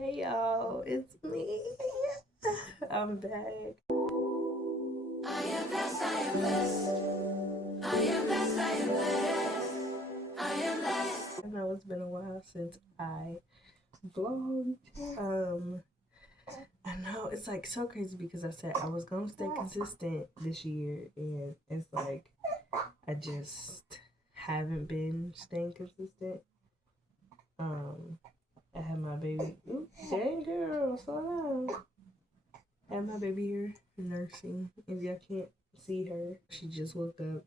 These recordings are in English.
Hey y'all, it's me. I'm back. I am blessed, I am blessed. I am blessed, I am blessed. I am blessed. I know it's been a while since I vlogged. I know it's like so crazy because I said I was gonna stay consistent this year, and it's like I just haven't been staying consistent. I had my baby. Ooh, dang girl, slow down. I had my baby here nursing. If y'all can't see her, she just woke up.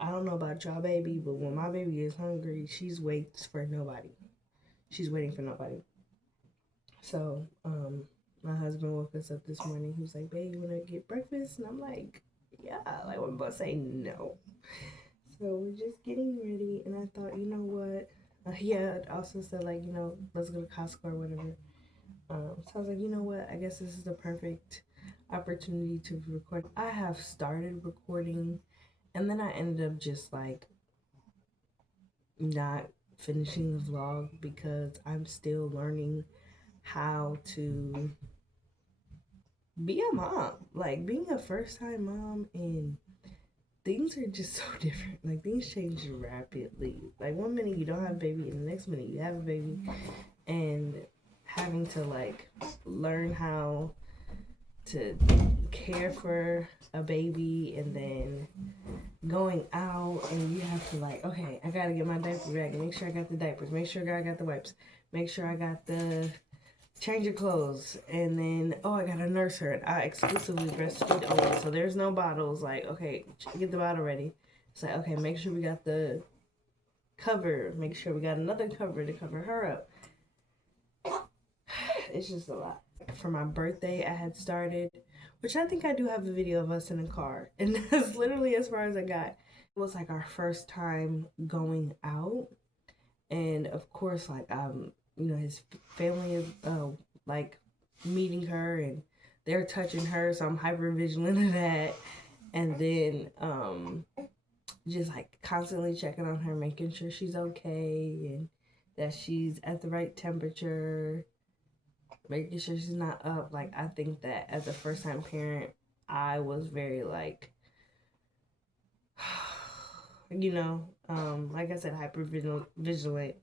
I don't know about y'all baby, but when my baby is hungry, she's waits for nobody. She's waiting for nobody. So, my husband woke us up this morning. He was like, "Babe, you wanna get breakfast?" And I'm like, "Yeah." Like, I'm about to say no. So we're just getting ready, and I thought, you know what? He had also said like, let's go to Costco or whatever. So I was like, you know what? I guess this is the perfect opportunity to record. I have started recording, and then I ended up just like not finishing the vlog because I'm still learning how to be a mom. Like being a first time mom, and things are just so different. Like things change rapidly. Like one minute you don't have a baby, and the next minute you have a baby, and having to like learn how to care for a baby, and then going out and you have to like, okay, I gotta get my diaper bag, make sure I got the diapers, make sure I got the wipes, make sure I got the change of clothes, and then I gotta nurse her, and I exclusively breastfeed only, so there's no bottles. Like, okay, get the bottle ready. It's like, okay, make sure we got the cover, make sure we got another cover to cover her up. It's just a lot. For my birthday, I had started, which I think I do have a video of us in a car, and that's literally as far as I got. It was like our first time going out, and of course, like his family is like meeting her, and they're touching her, so I'm hyper vigilant of that, and then just like constantly checking on her, making sure she's okay and that she's at the right temperature, making sure she's not up. Like, I think that as a first time parent, I was very like, like I said, hyper vigilant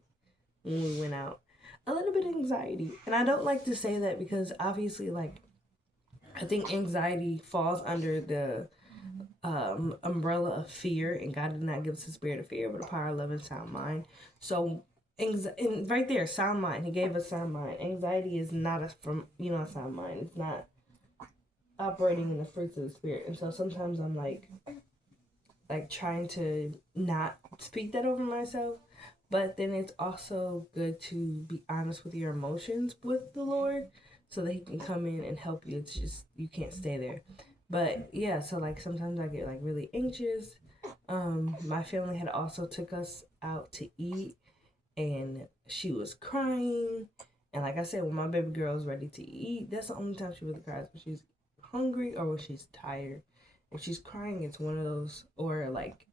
when we went out. A little bit of anxiety. And I don't like to say that because obviously, like, I think anxiety falls under the umbrella of fear, and God did not give us a spirit of fear, but a power of love and sound mind. So, and right there, sound mind. He gave us sound mind. Anxiety is not a sound mind. It's not operating in the fruits of the spirit. And so sometimes I'm like trying to not speak that over myself, but then it's also good to be honest with your emotions with the Lord so that he can come in and help you. It's just, you can't stay there. But yeah, so like sometimes I get like really anxious. My family had also took us out to eat, and she was crying. And like I said, when my baby girl is ready to eat, that's the only time she really cries, when she's hungry or when she's tired. If she's crying, it's one of those, or like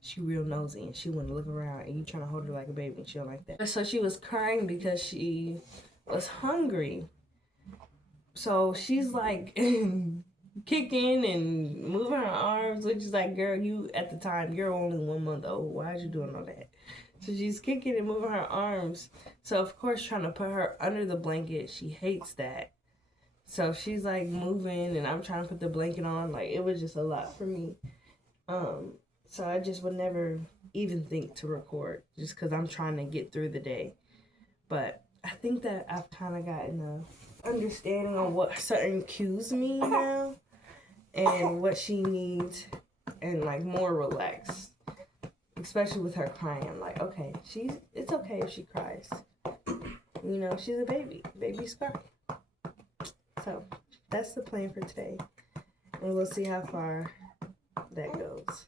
she real nosy and she want to look around and you trying to hold her like a baby and she don't like that. So she was crying because she was hungry. So she's like kicking and moving her arms, which is like, girl, you at the time, you're only 1 month old. Why are you doing all that? So she's kicking and moving her arms. So of course, trying to put her under the blanket, she hates that. So she's like moving, and I'm trying to put the blanket on. Like, it was just a lot for me. So I just would never even think to record just because I'm trying to get through the day. But I think that I've kind of gotten a understanding on what certain cues mean now and what she needs, and like more relaxed, especially with her crying. I'm like, okay, it's okay if she cries. She's a baby. Babies cry. So that's the plan for today, and we'll see how far that goes.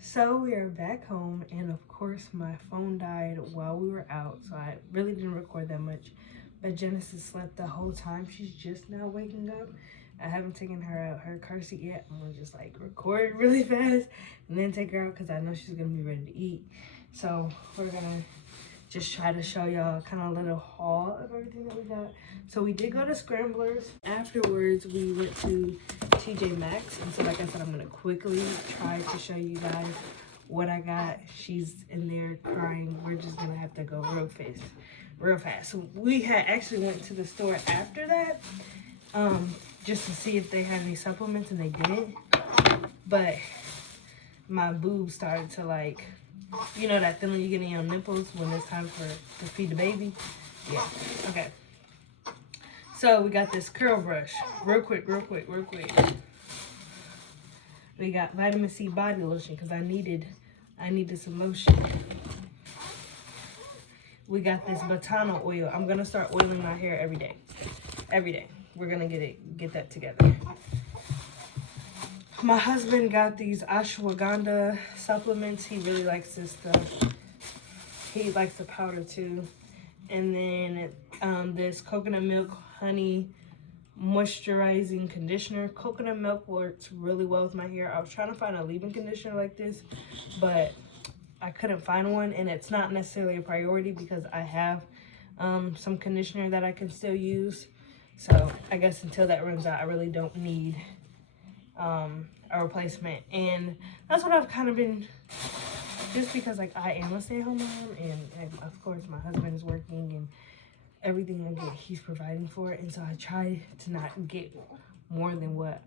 So we are back home, and of course my phone died while we were out, so I really didn't record that much. But Genesis slept the whole time. She's just now waking up. I haven't taken her out her car seat yet. I'm gonna just like record really fast and then take her out because I know she's gonna be ready to eat. So we're gonna just try to show y'all kind of a little haul of everything that we got. So we did go to Scramblers. Afterwards, we went to TJ Maxx. And so like I said, I'm gonna quickly try to show you guys what I got. She's in there crying. We're just gonna have to go real fast. So we had actually went to the store after that, just to see if they had any supplements, and they didn't. But my boobs started to like, you know that feeling you get in your nipples when it's time to feed the baby? Yeah, okay. So we got this curl brush, real quick. We got vitamin C body lotion because I needed some lotion. We got this Botano oil. I'm gonna start oiling my hair every day. We're gonna get that together. My husband got these ashwagandha supplements. He really likes this stuff. He likes the powder too. And then this coconut milk honey moisturizing conditioner. Coconut milk works really well with my hair. I was trying to find a leave-in conditioner like this, but I couldn't find one, and it's not necessarily a priority because I have some conditioner that I can still use. So I guess until that runs out, I really don't need a replacement. And that's what I've kind of been, just because like I am a stay-at-home mom, and of course my husband is working and everything I get he's providing for it, and so I try to not get more than what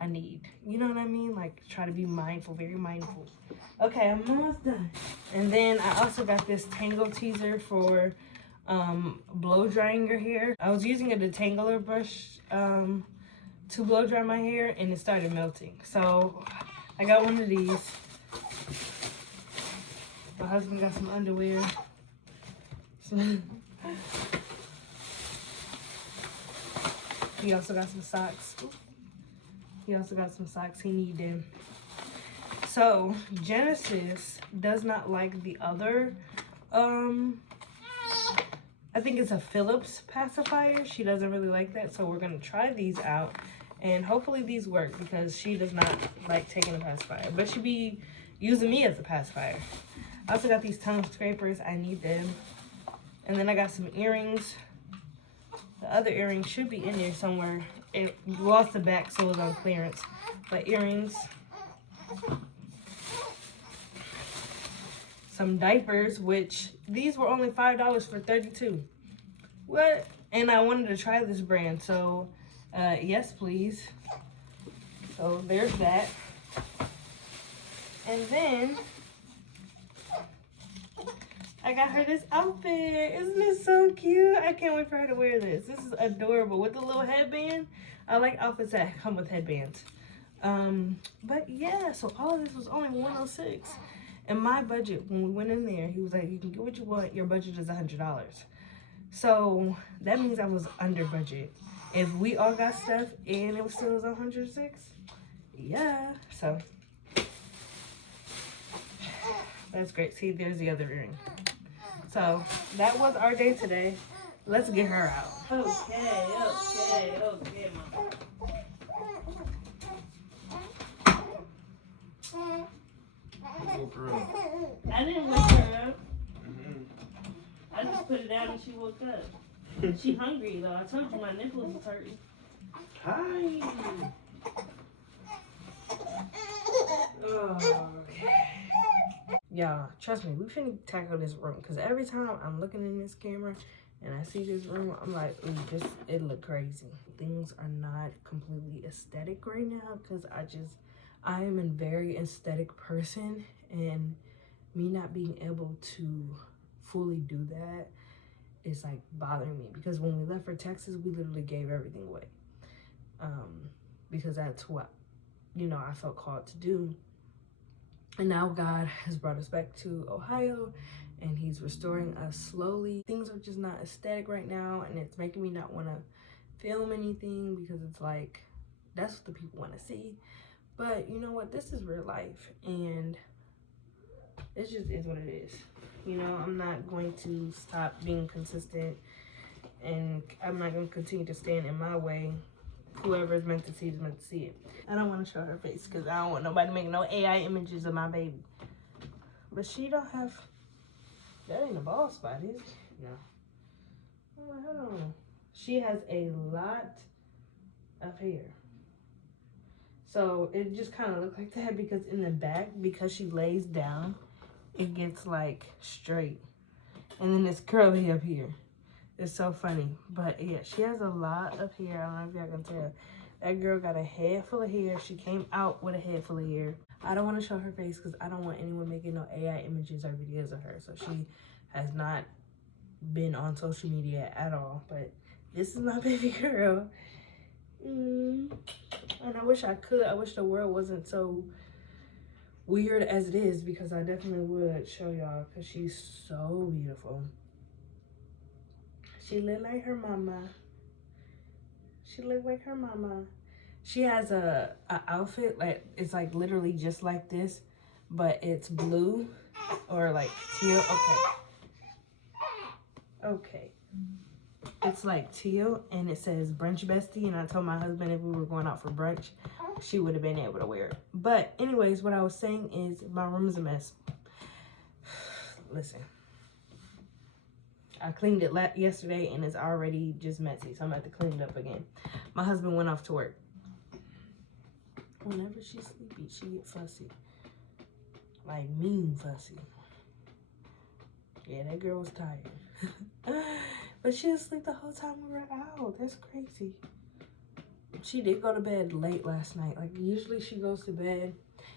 I need, you know what I mean? Like try to be mindful, very mindful. Okay, I'm almost done. And then I also got this Tangle Teaser for blow drying your hair. I was using a detangler brush to blow dry my hair, and it started melting. So I got one of these. My husband got some underwear. He also got some socks. He needed them. So Genesis does not like the other I think it's a Philips pacifier. She doesn't really like that, so we're gonna try these out, and hopefully these work because she does not like taking a pacifier, but she be using me as a pacifier. I also got these tongue scrapers. I need them. And then I got some earrings. The other earring should be in there somewhere. It lost the back, so it was on clearance. But earrings. Some diapers, which these were only $5 for 32. What? And I wanted to try this brand, so yes, please. So there's that. And then I got her this outfit. Isn't it so cute? I can't wait for her to wear this. This is adorable with the little headband. I like outfits that come with headbands. But yeah, so all of this was only $106. And my budget, when we went in there, he was like, you can get what you want. Your budget is $100. So that means I was under budget. If we all got stuff and it was still was $106, yeah. So that's great. See, there's the other earring. So that was our day today. Let's get her out. Okay, mama. Woke her up. I didn't wake her up. I just put it down and she woke up. She hungry though. I told you my nipples was hurting. Hi. Okay. Y'all, trust me, we finna tackle this room because every time I'm looking in this camera and I see this room, I'm like, ooh, it look crazy. Things are not completely aesthetic right now because I am a very aesthetic person, and me not being able to fully do that is like bothering me, because when we left for Texas, we literally gave everything away, because that's what, you know, I felt called to do. And now God has brought us back to Ohio, and he's restoring us slowly. Things are just not aesthetic right now, and it's making me not want to film anything because it's like, that's what the people want to see. But you know what? This is real life, and it just is what it is. You know, I'm not going to stop being consistent, and I'm not going to continue to stand in my way. Whoever is meant to see is meant to see it. I don't want to show her face because I don't want nobody making no AI images of my baby. But she don't have That ain't a bald spot, is it? No. I'm like, hold on. She has a lot of hair. So it just kind of looked like that because in the back, because she lays down, it gets like straight. And then it's curly up here. It's so funny. But yeah, she has a lot of hair. I don't know if y'all can tell. That girl got a head full of hair. She came out with a head full of hair. I don't want to show her face because I don't want anyone making no AI images or videos of her. So she has not been on social media at all. But this is my baby girl. And I wish I could. I wish the world wasn't so weird as it is, because I definitely would show y'all, because she's so beautiful. She look like her mama. She look like her mama. She has a outfit, like, it's like literally just like this, but it's blue or like teal. Okay. It's like teal, and it says brunch bestie, and I told my husband if we were going out for brunch, she would have been able to wear it. But anyways, what I was saying is my room is a mess. Listen, I cleaned it yesterday, and it's already just messy, so I'm about to clean it up again. My husband went off to work. Whenever she's sleepy, she get fussy. Like mean fussy. Yeah, that girl was tired. But she was asleep the whole time we were out. That's crazy. She did go to bed late last night. Like, usually she goes to bed.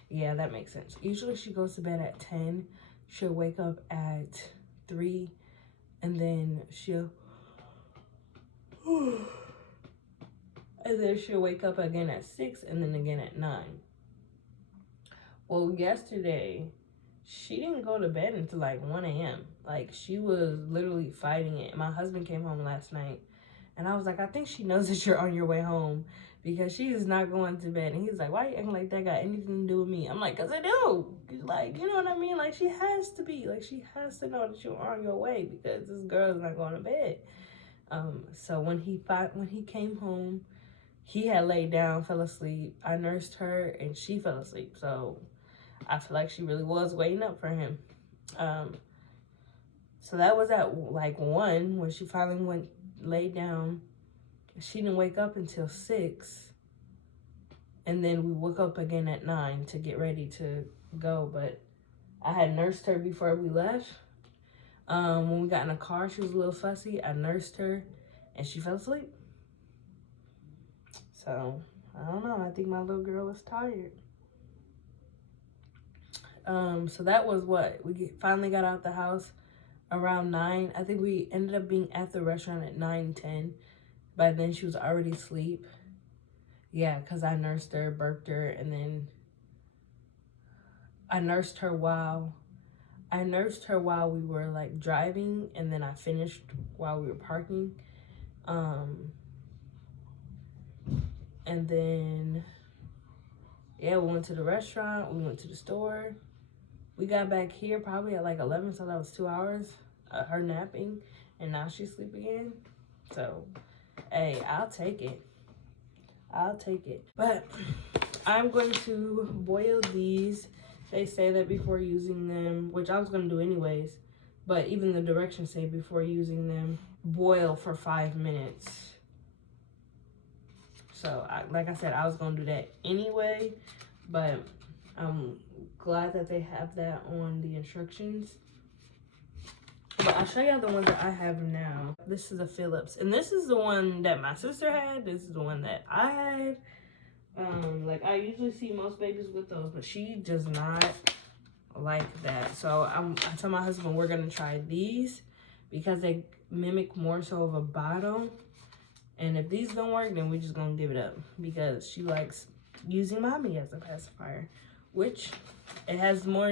Yeah, that makes sense. Usually she goes to bed at 10. She'll wake up at 3. And then she'll wake up again at 6 and then again at 9. Well, yesterday, she didn't go to bed until like 1 a.m. Like, she was literally fighting it. My husband came home last night, and I was like, I think she knows that you're on your way home, because she is not going to bed. And he's like, why are you acting like that got anything to do with me? I'm like, because I do. Like, you know what I mean? Like, she has to be. Like, she has to know that you're on your way, because this girl is not going to bed. So when he came home, he had laid down, fell asleep. I nursed her, and she fell asleep. So I feel like she really was waiting up for him. So that was at like 1 when she finally laid down. She didn't wake up until 6. And then we woke up again at 9 to get ready to go. But I had nursed her before we left. When we got in the car, she was a little fussy. I nursed her, and she fell asleep. So, I don't know. I think my little girl was tired. So that was what? We finally got out the house around 9. I think we ended up being at the restaurant at 9:10. By then, she was already asleep. Yeah, because I nursed her, burped her, and then I nursed her while we were like driving, and then I finished while we were parking. And then, yeah, we went to the restaurant, we went to the store. We got back here probably at like 11, so that was 2 hours, her napping, and now she's asleep again. So, hey, I'll take it. But I'm going to boil these. They say that before using them, which I was going to do anyways, but even the directions say before using them, boil for 5 minutes. So, like I said, I was going to do that anyway, but I'm glad that they have that on the instructions. But I'll show y'all the ones that I have now. This is a Philips, and this is the one that my sister had. This is the one that I had. Like, I usually see most babies with those, but she does not like that. So I told my husband we're gonna try these because they mimic more so of a bottle. And if these don't work, then we're just gonna give it up, because she likes using mommy as a pacifier, which it has more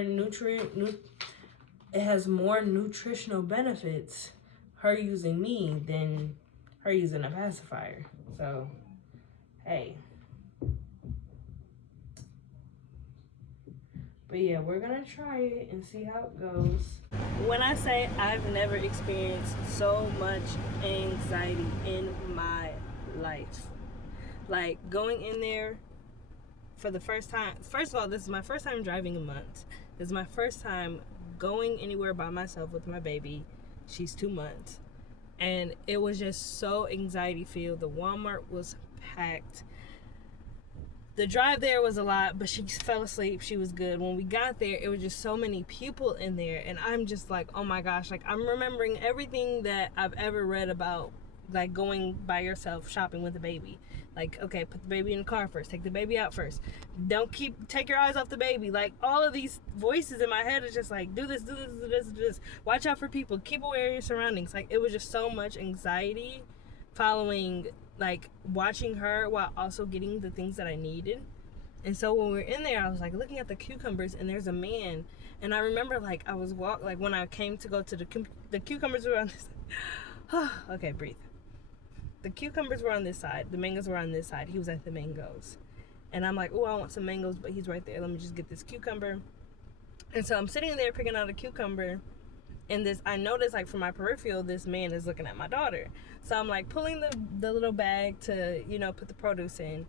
nutritional benefits, her using me, than her using a pacifier. So, hey. But yeah, we're gonna try it and see how it goes. When I say I've never experienced so much anxiety in my life, like going in there for the first time. First of all, this is my first time driving in months. This is my first time going anywhere by myself with my baby. She's 2 months. And it was just so anxiety filled. The Walmart was packed. The drive there was a lot, but she fell asleep. She was good. When we got there, it was just so many people in there. And I'm just like, oh my gosh. Like, I'm remembering everything that I've ever read about, like, going by yourself shopping with a baby. Like, okay, put the baby in the car first. Take the baby out first. Take your eyes off the baby. Like, all of these voices in my head is just like, do this, do this, do this, do this. Watch out for people. Keep aware of your surroundings. Like, it was just so much anxiety following, like, watching her while also getting the things that I needed. And so when we were in there, I was like looking at the cucumbers, and there's a man. And I remember, like, I was like, when I came to go to the cucumbers were on this. Okay, breathe. The cucumbers were on this side. The mangoes were on this side. He was at the mangoes. And I'm like, oh, I want some mangoes, but he's right there. Let me just get this cucumber. And so I'm sitting there picking out a cucumber. And I noticed, like, from my peripheral, this man is looking at my daughter. So I'm, like, pulling the little bag to, put the produce in.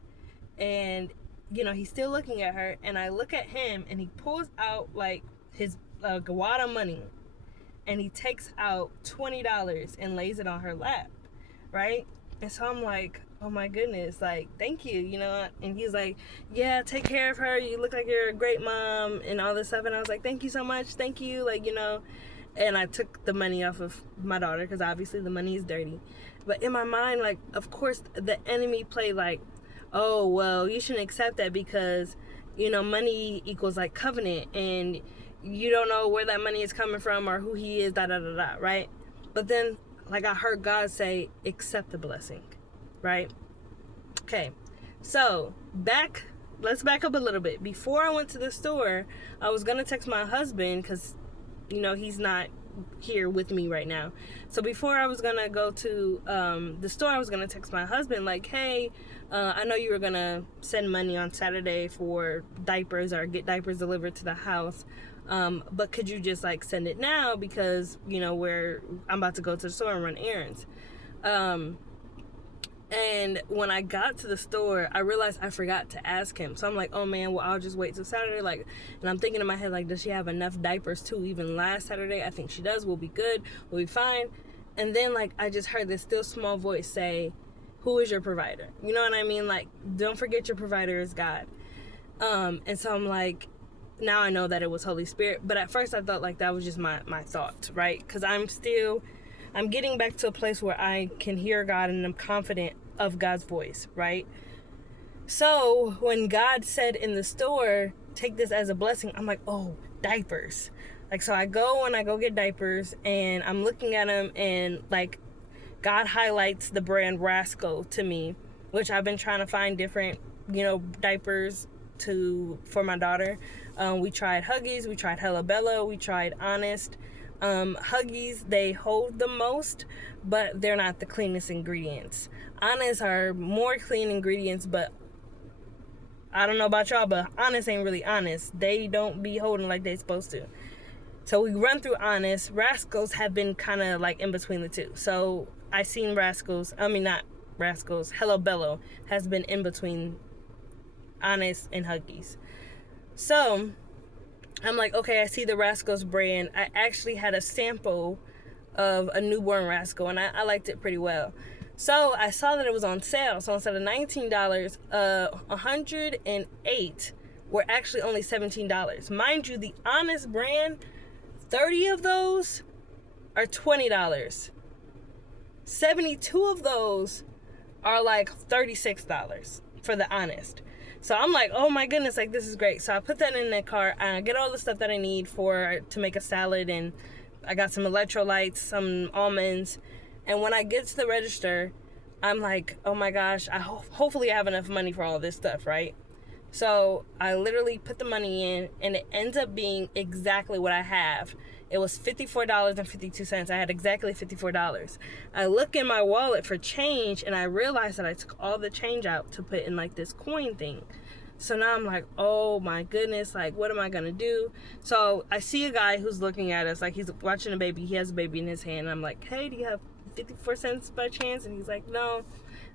And, he's still looking at her. And I look at him, and he pulls out, like, his wad of money. And he takes out $20 and lays it on her lap, right? And so I'm like, oh my goodness, like, thank you, And he's like, yeah, take care of her. You look like you're a great mom and all this stuff. And I was like, thank you so much. Thank you. Like, And I took the money off of my daughter because obviously the money is dirty. But in my mind, like, of course, the enemy played like, oh, well, you shouldn't accept that because, money equals, like, covenant. And you don't know where that money is coming from or who he is, da-da-da-da, right? But then, like, I heard God say, accept the blessing, right? Okay, so let's back up a little bit. Before I went to the store, I was going to text my husband because, he's not here with me right now. So before I was going to go to the store, I was going to text my husband, like, hey, I know you were going to send money on Saturday for diapers or get diapers delivered to the house. But could you just, like, send it now because, I'm about to go to the store and run errands. And when I got to the store, I realized I forgot to ask him. So I'm like, oh man, well, I'll just wait till Saturday. Like, and I'm thinking in my head, like, does she have enough diapers to even last Saturday? I think she does. We'll be good. We'll be fine. And then, like, I just heard this still small voice say, who is your provider? You know what I mean? Like, don't forget your provider is God. And so I'm like, now I know that it was Holy Spirit. But at first I thought, like, that was just my thought, right? Because I'm getting back to a place where I can hear God and I'm confident of God's voice, right? So when God said in the store, take this as a blessing, I'm like, oh, diapers. Like, so I go get diapers and I'm looking at them and, like, God highlights the brand Rascal to me, which I've been trying to find different, diapers for my daughter. We tried Huggies, we tried Hella Bella, we tried Honest. Huggies, they hold the most, but they're not the cleanest ingredients. Honest are more clean ingredients, but I don't know about y'all, but Honest ain't really honest. They don't be holding like they supposed to. So we run through Honest. Rascals have been kind of like in between the two. So I seen not Rascals, Hello Bello has been in between Honest and Huggies. So I'm like, okay, I see the Rascals brand. I actually had a sample of a newborn Rascal, and I liked it pretty well. So I saw that it was on sale. So instead of $19, 108 were actually only $17. Mind you, the Honest brand, 30 of those are $20. 72 of those are like $36 for the Honest. So I'm like, oh my goodness, like, this is great. So I put that in the cart. I get all the stuff that I need to make a salad, and I got some electrolytes, some almonds. And when I get to the register, I'm like, oh my gosh, hopefully I have enough money for all this stuff, right? So I literally put the money in, and it ends up being exactly what I have. It was $54.52. I had exactly $54. I look in my wallet for change, and I realized that I took all the change out to put in, like, this coin thing. So now I'm like, oh my goodness, like, what am I gonna do? So I see a guy who's looking at us, like, he's watching a baby. He has a baby in his hand. And I'm like, hey, do you have 54 cents by chance? And he's like, no.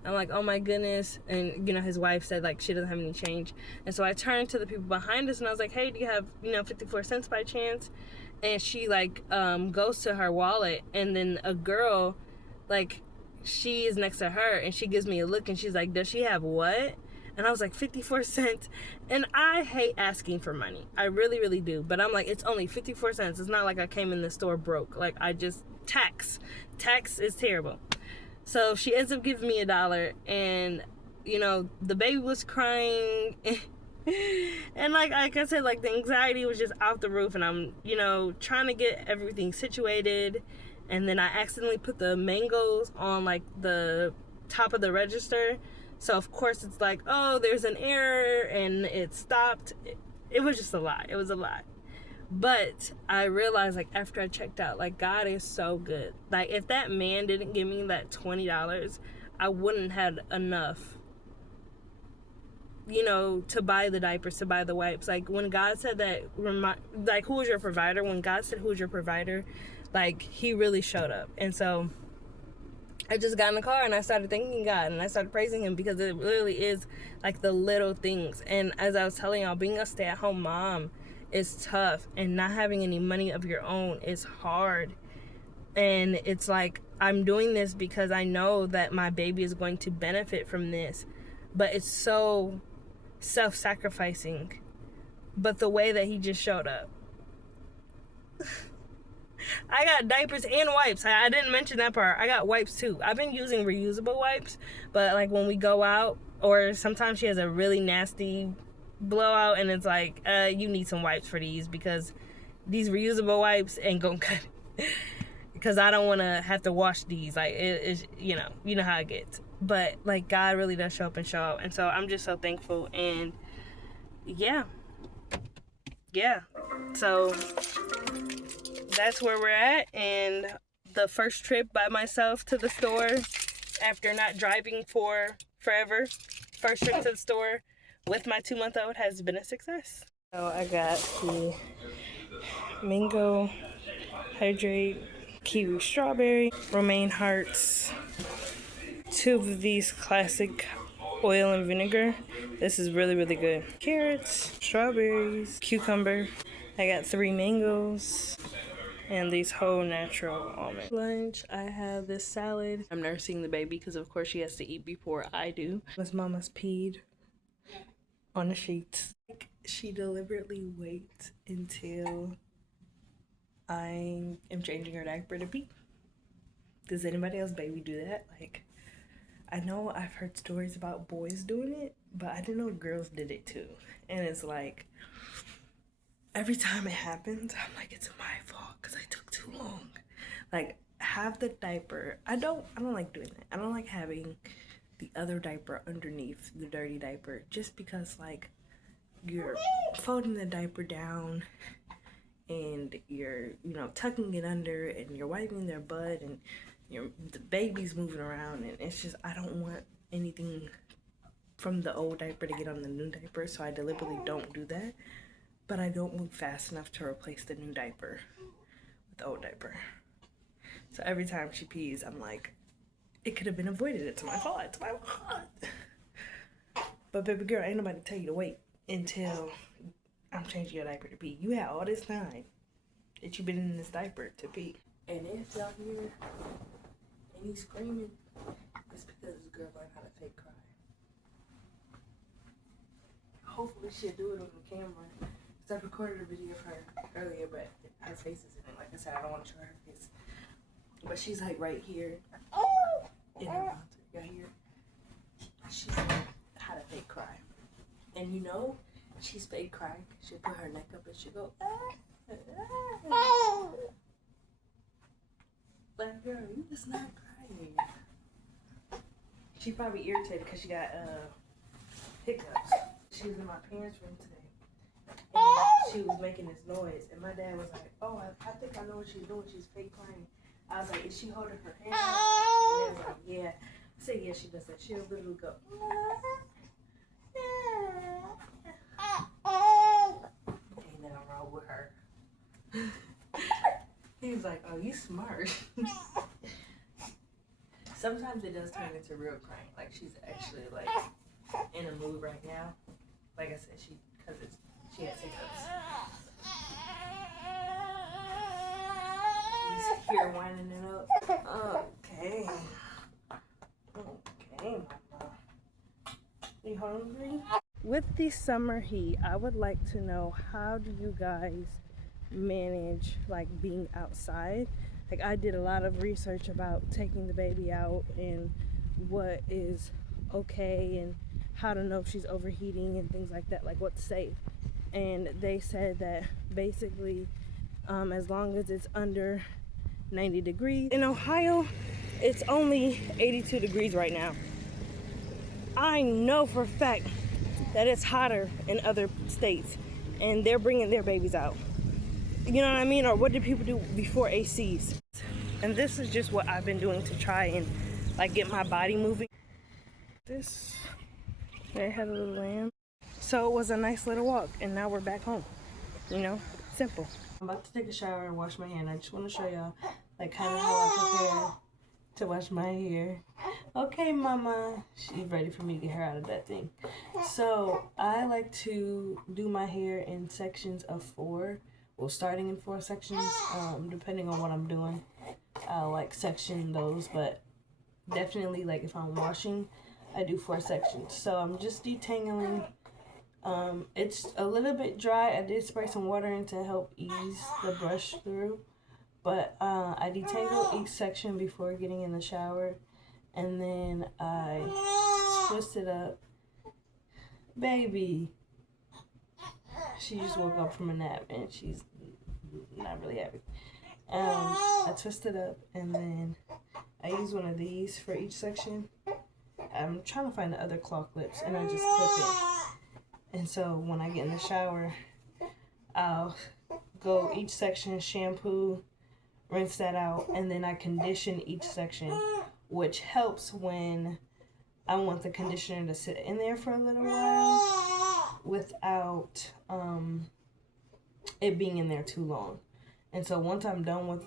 I'm like, oh my goodness. And, his wife said, like, she doesn't have any change. And so I turned to the people behind us, and I was like, hey, do you have, 54 cents by chance? and she like goes to her wallet, and then a girl, like, she is next to her, and she gives me a look, and she's like, does she have what? And I was like, 54 cents. And I hate asking for money. I really, really do. But I'm like, it's only 54 cents. It's not like I came in the store broke. Like, I just, tax is terrible. So she ends up giving me $1, and you know, the baby was crying. And like I said, like, the anxiety was just off the roof, and I'm, you know, trying to get everything situated, and then I accidentally put the mangoes on like the top of the register, so of course it's like, oh, there's an error, and it stopped. It was just a lot. It was a lot. But I realized, like, after I checked out, like, God is so good. Like, if that man didn't give me that $20, I wouldn't have enough, you know, to buy the diapers, to buy the wipes. Like, when God said that, like, who is your provider? When God said, who's your provider? Like, he really showed up. And so I just got in the car, and I started thanking God, and I started praising him, because it really is, like, the little things. And as I was telling y'all, being a stay-at-home mom is tough, and not having any money of your own is hard. And it's like, I'm doing this because I know that my baby is going to benefit from this, but it's so self-sacrificing. But the way that he just showed up, I got diapers and wipes. I didn't mention that part. I got wipes too. I've been using reusable wipes, but like when we go out, or sometimes she has a really nasty blowout, and it's like, you need some wipes for these, because these reusable wipes ain't gonna cut it. Because I don't want to have to wash these. Like, it's, you know how it gets. But like, God really does show up and show out, and so I'm just so thankful. And yeah, so that's where we're at. And the first trip by myself to the store, after not driving for forever, first trip to the store with my 2-month-old has been a success. So I got the mango hydrate, kiwi strawberry, romaine hearts, 2 of these classic oil and vinegar. This is really, really good. Carrots, strawberries, cucumber. I got 3 mangoes, and these whole natural almonds. Lunch, I have this salad. I'm nursing the baby because of course she has to eat before I do. Miss Mama's peed on the sheets. Like, she deliberately waits until I am changing her diaper to pee. Does anybody else baby do that? Like, I know I've heard stories about boys doing it, but I didn't know girls did it too. And it's like, every time it happens, I'm like, it's my fault because I took too long. Like, have the diaper. I don't like doing that. I don't like having the other diaper underneath the dirty diaper, just because, like, you're folding the diaper down and you're, you know, tucking it under, and you're wiping their butt, and the baby's moving around, and it's just, I don't want anything from the old diaper to get on the new diaper, so I deliberately don't do that. But I don't move fast enough to replace the new diaper with the old diaper. So every time she pees, I'm like, it could have been avoided. It's my fault. It's my fault. But baby girl, ain't nobody tell you to wait until I'm changing your diaper to pee. You had all this time that you've been in this diaper to pee. And if y'all hear any screaming, it's because this girl learned how to fake cry. Hopefully she'll do it on the camera. So I recorded a video of her earlier, but her face is in it. Like I said, I don't want to show her face. But she's like right here in her mouth. Y'all hear? She's like how to fake cry. And you know, she's fake crying. She'll put her neck up and she'll go, like, girl, you just not crying. She probably irritated because she got hiccups. She was in my parents' room today, and she was making this noise, and my dad was like, oh, I think I know what she's doing. She's fake crying. I was like, is she holding her hand up? And they was like, yeah. I said, yeah, she does that. She'll literally go, ain't nothing wrong with her. He was like, oh, you smart. Sometimes it does turn into real crying. Like, she's actually, like, in a mood right now. Like I said, she has hiccups. here winding it up. Okay. Okay, mama. You hungry? With the summer heat, I would like to know, how do you guys manage like being outside? Like, I did a lot of research about taking the baby out and what is okay and how to know if she's overheating and things like that, like what's safe. And they said that basically as long as it's under 90 degrees. In Ohio, it's only 82 degrees right now. I know for a fact that it's hotter in other states and they're bringing their babies out. You know what I mean? Or what did people do before ACs? And this is just what I've been doing to try and like get my body moving. This, they had a little lamb. So it was a nice little walk and now we're back home. You know, simple. I'm about to take a shower and wash my hair, and I just want to show y'all like kind of how I prepare to wash my hair. Okay, mama, she's ready for me to get her out of that thing. So I like to do my hair in sections of 4. Well, starting in 4 sections, depending on what I'm doing. I'll like section those, but definitely like if I'm washing, I do 4 sections. So I'm just detangling. It's a little bit dry. I did spray some water in to help ease the brush through, but I detangle each section before getting in the shower, and then I twist it up. Baby, she just woke up from a nap and she's not really happy. I twist it up and then I use one of these for each section. I'm trying to find the other claw clips and I just clip it. And so when I get in the shower, I'll go each section, shampoo, rinse that out, and then I condition each section, which helps when I want the conditioner to sit in there for a little while without it being in there too long. And so once I'm done with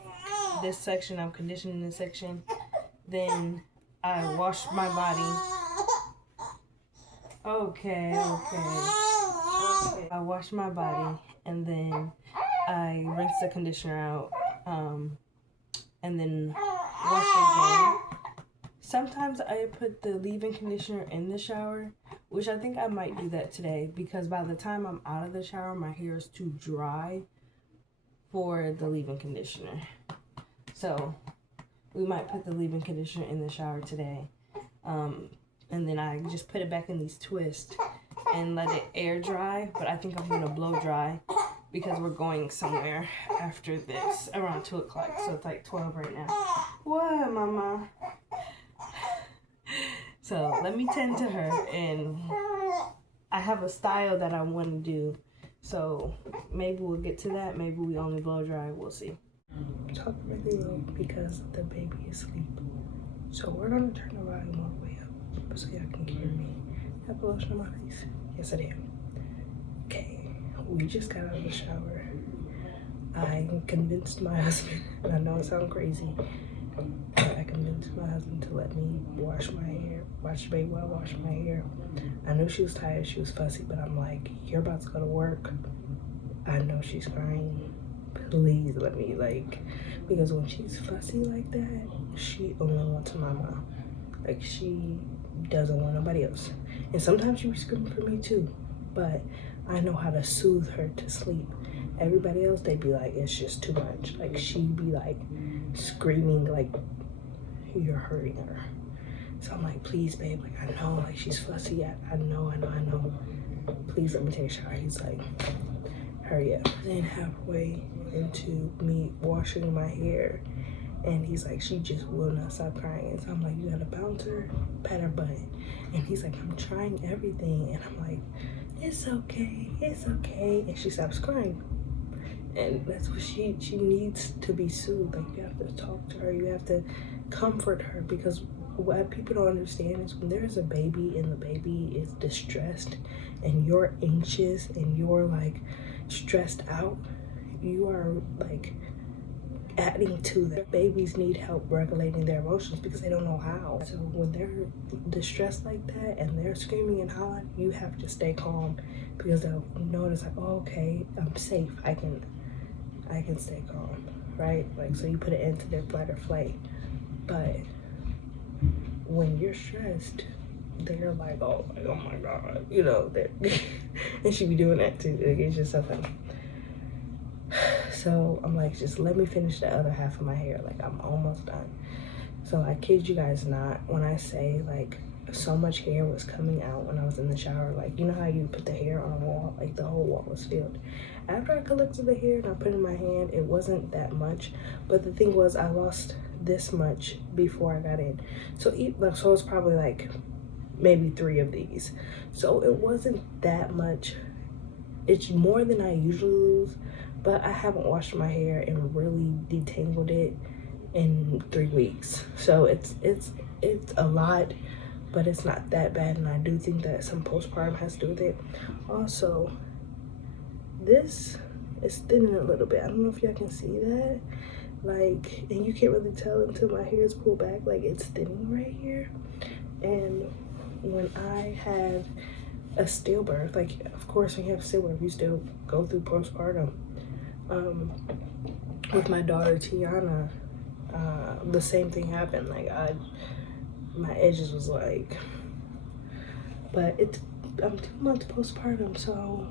this section, I'm conditioning this section, then I wash my body. Okay. I wash my body and then I rinse the conditioner out and then wash again. Sometimes I put the leave-in conditioner in the shower, which I think I might do that today because by the time I'm out of the shower, my hair is too dry for the leave-in conditioner. So we might put the leave-in conditioner in the shower today. And then I just put it back in these twists and let it air dry. But I think I'm gonna blow dry because we're going somewhere after this around 2 o'clock. So it's like 12 right now. What, mama? So let me tend to her, and I have a style that I want to do. So maybe we'll get to that. Maybe we only blow dry. We'll see. Talk really low because the baby is asleep. So we're gonna turn the volume all the way up so y'all can hear me. Have a lotion on my face? Yes, I do. Okay, we just got out of the shower. I convinced my husband, and I know it sounds crazy, but I convinced my husband to let me wash my hair, watch the baby while I wash my hair. I knew she was tired, she was fussy, but I'm like, you're about to go to work. I know she's crying. Please let me, because when she's fussy like that, she only wants mama. Like, she doesn't want nobody else. And sometimes she be screaming for me too, but I know how to soothe her to sleep. Everybody else, they be like, it's just too much. Like, she be like screaming like you're hurting her. So I'm like, please babe, like I know like she's fussy. I know. Please let me take a shower. He's like, hurry up. Then halfway into me washing my hair, and he's like, she just will not stop crying. And so I'm like, you gotta bounce her, pat her butt. And he's like, I'm trying everything. And I'm like, it's okay. And she stops crying. And that's what she needs to be soothed. Like, you have to talk to her, you have to comfort her, because what people don't understand is when there's a baby and the baby is distressed and you're anxious and you're like stressed out, you are like adding to that. Babies need help regulating their emotions because they don't know how. So when they're distressed like that and they're screaming and hollering, you have to stay calm, because they'll notice like, oh, okay, I'm safe. I can stay calm. right? Like, so you put it into their fight or flight. But when you're stressed, they're like, oh my God, you know, and she be doing that too. Like, it's just so funny. So I'm like, just let me finish the other half of my hair. Like, I'm almost done. So I kid you guys not when I say, like, so much hair was coming out when I was in the shower. Like, you know how you put the hair on a wall? Like, the whole wall was filled. After I collected the hair and I put it in my hand, it wasn't that much. But the thing was, I lost this much before I got in. So it's probably like maybe 3 of these. So it wasn't that much. It's more than I usually lose. But I haven't washed my hair and really detangled it in 3 weeks. So it's a lot, but it's not that bad. And I do think that some postpartum has to do with it. Also, this is thinning a little bit. I don't know if y'all can see that. Like, and you can't really tell until my hair is pulled back. Like, it's thinning right here. And when I have a stillbirth, like, of course, when you have a stillbirth, you still go through postpartum. With my daughter Tiana, the same thing happened. Like, my edges was like, but I'm 2 months postpartum, so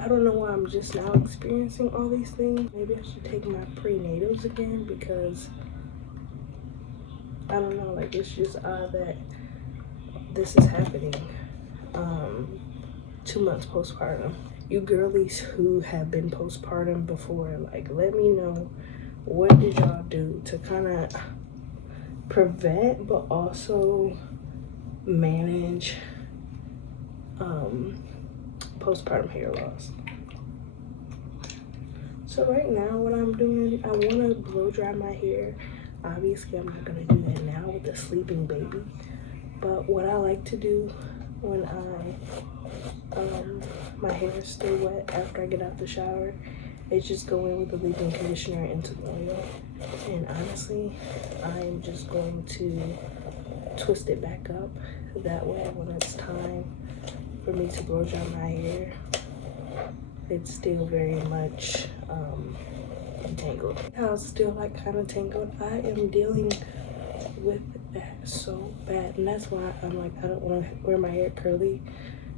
I don't know why I'm just now experiencing all these things. Maybe I should take my prenatals again, because I don't know, like, it's just odd that this is happening 2 months postpartum. You girlies who have been postpartum before, like, let me know, what did y'all do to kind of prevent but also manage postpartum hair loss? So right now what I'm doing, I want to blow dry my hair. Obviously I'm not going to do that now with a sleeping baby, but what I like to do when my hair is still wet after I get out the shower is just go in with the leave-in conditioner and some oil. And honestly, I'm just going to twist it back up. That way, when it's time for me to blow dry my hair, it's still very much tangled. How it's still like kind of tangled. I am dealing with that so bad, and that's why I'm like, I don't want to wear my hair curly,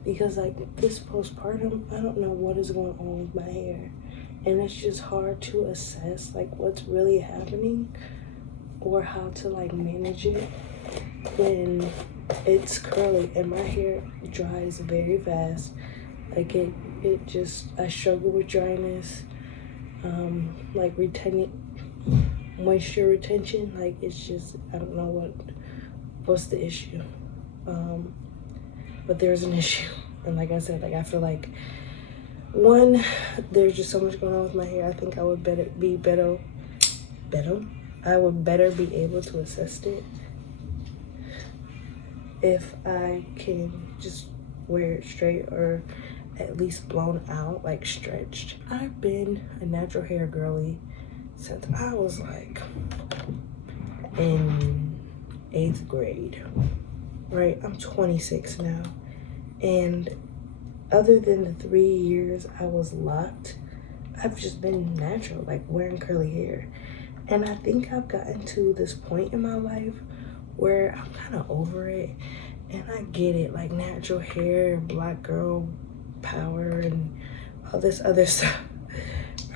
because like this postpartum, I don't know what is going on with my hair, and it's just hard to assess like what's really happening or how to like manage it when it's curly and my hair dries very fast. Like it just, I struggle with dryness, like moisture retention. Like, it's just, I don't know what's the issue, but there's an issue. And like I said, like, I feel like, one, there's just so much going on with my hair. I think I would I would better be able to assess it if I can just wear it straight, or at least blown out, like stretched. I've been a natural hair girly since I was like in 8th grade, right? I'm 26 now, and other than the 3 years I was locked, I've just been natural, like wearing curly hair. And I think I've gotten to this point in my life where I'm kind of over it, and I get it, like natural hair, black girl power, and all this other stuff,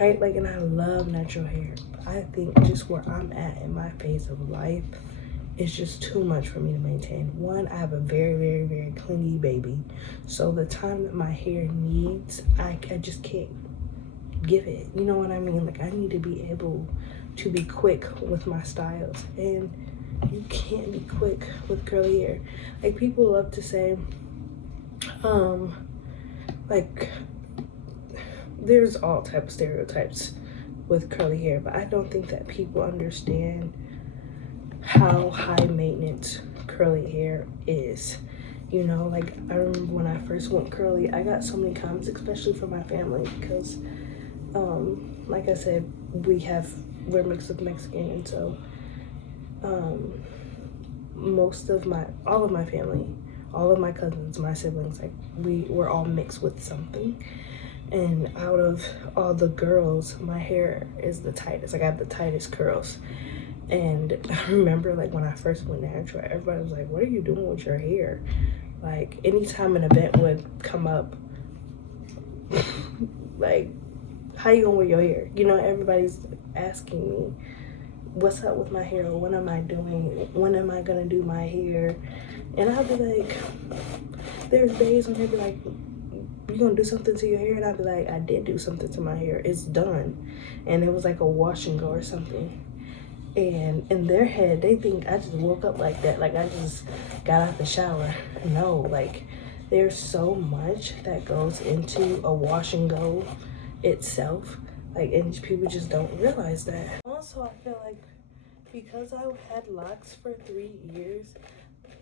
right? Like, and I love natural hair. But I think just where I'm at in my phase of life is just too much for me to maintain. One, I have a very, very, very clingy baby, so the time that my hair needs, I just can't give it. You know what I mean? Like, I need to be able to be quick with my styles, and you can't be quick with curly hair. Like, people love to say, like, there's all type of stereotypes with curly hair, but I don't think that people understand how high maintenance curly hair is. You know, like, I remember when I first went curly, I got so many comments, especially from my family, because like I said, we're mixed with Mexican, and so all of my family, all of my cousins, my siblings, like we're all mixed with something. And out of all the girls, my hair is the tightest. I got the tightest curls. And I remember like when I first went natural, everybody was like, what are you doing with your hair? Like anytime an event would come up, like, how you gonna wear your hair? You know, everybody's asking me, what's up with my hair? What am I doing? When am I gonna do my hair? And I'll be like, there's days when they'll be like, you gonna do something to your hair? And I'll be like, I did do something to my hair. It's done. And it was like a wash and go or something. And in their head, they think I just woke up like that. Like I just got out the shower. No, like there's so much that goes into a wash and go itself. Like, and people just don't realize that. Also, I feel like because I had locks for 3 years,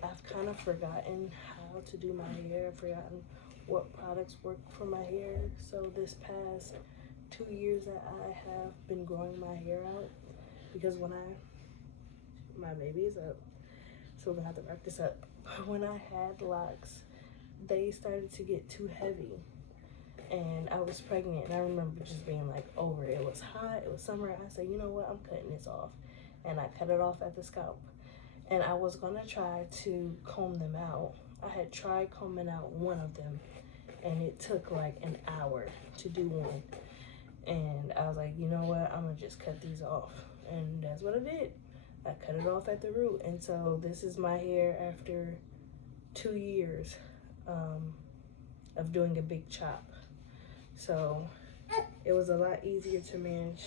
I've kind of forgotten how to do my hair. I've forgotten what products work for my hair. So this past 2 years that I have been growing my hair out, because when my baby is up, so we're gonna have to wrap this up. When I had locks, they started to get too heavy, and I was pregnant, and I remember just being like over it. It was hot, it was summer. I said, you know what, I'm cutting this off, and I cut it off at the scalp. And I was gonna try to comb them out. I had tried combing out one of them, and it took like an hour to do one. And I was like, you know what, I'm gonna just cut these off. And that's what I did. I cut it off at the root. And so this is my hair after 2 years of doing a big chop. So it was a lot easier to manage.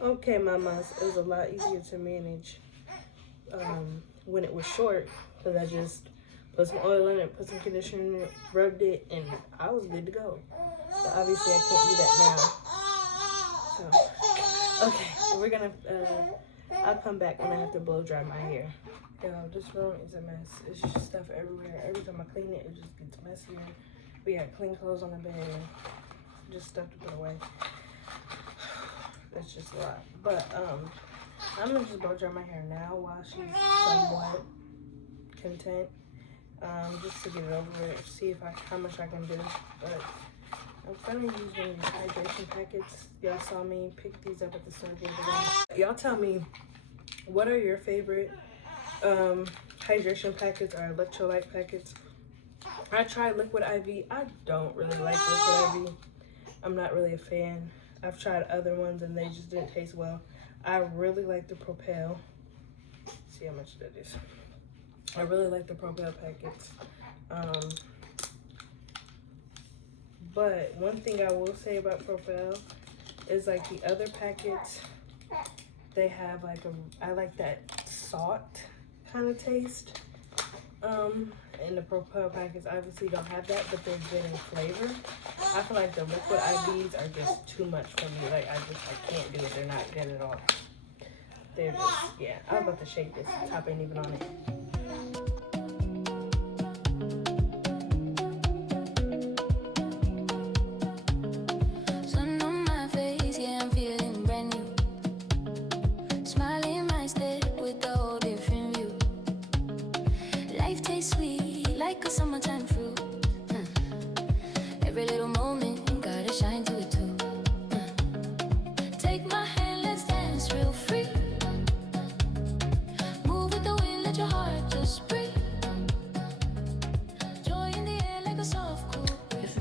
Okay, mamas, it was a lot easier to manage when it was short, because I just put some oil in it, put some conditioner in it, rubbed it, and I was good to go. But obviously I can't do that now. So, okay, we're gonna, I'll come back when I have to blow dry my hair. Yo, this room is a mess. It's just stuff everywhere. Every time I clean it, it just gets messier. We got clean clothes on the bed, just stuff to put away. That's just a lot. But, I'm gonna just blow dry my hair now while she's somewhat content. Just to get it over it, see if how much I can do. But I'm gonna use one of these hydration packets. Y'all saw me pick these up at the store the other day. Y'all tell me, what are your favorite hydration packets or electrolyte packets? I tried Liquid IV. I don't really like Liquid IV. I'm not really a fan. I've tried other ones and they just didn't taste well. I really like the Propel. See how much that is. I really like the Propel packets. But one thing I will say about Propel is like the other packets, they have like I like that salt kind of taste. And the Propel packets obviously don't have that, but they're good in flavor. I feel like the Liquid IVs are just too much for me. Like I can't do it. They're not good at all. They're just, yeah. I was about to shake this. The top ain't even on it.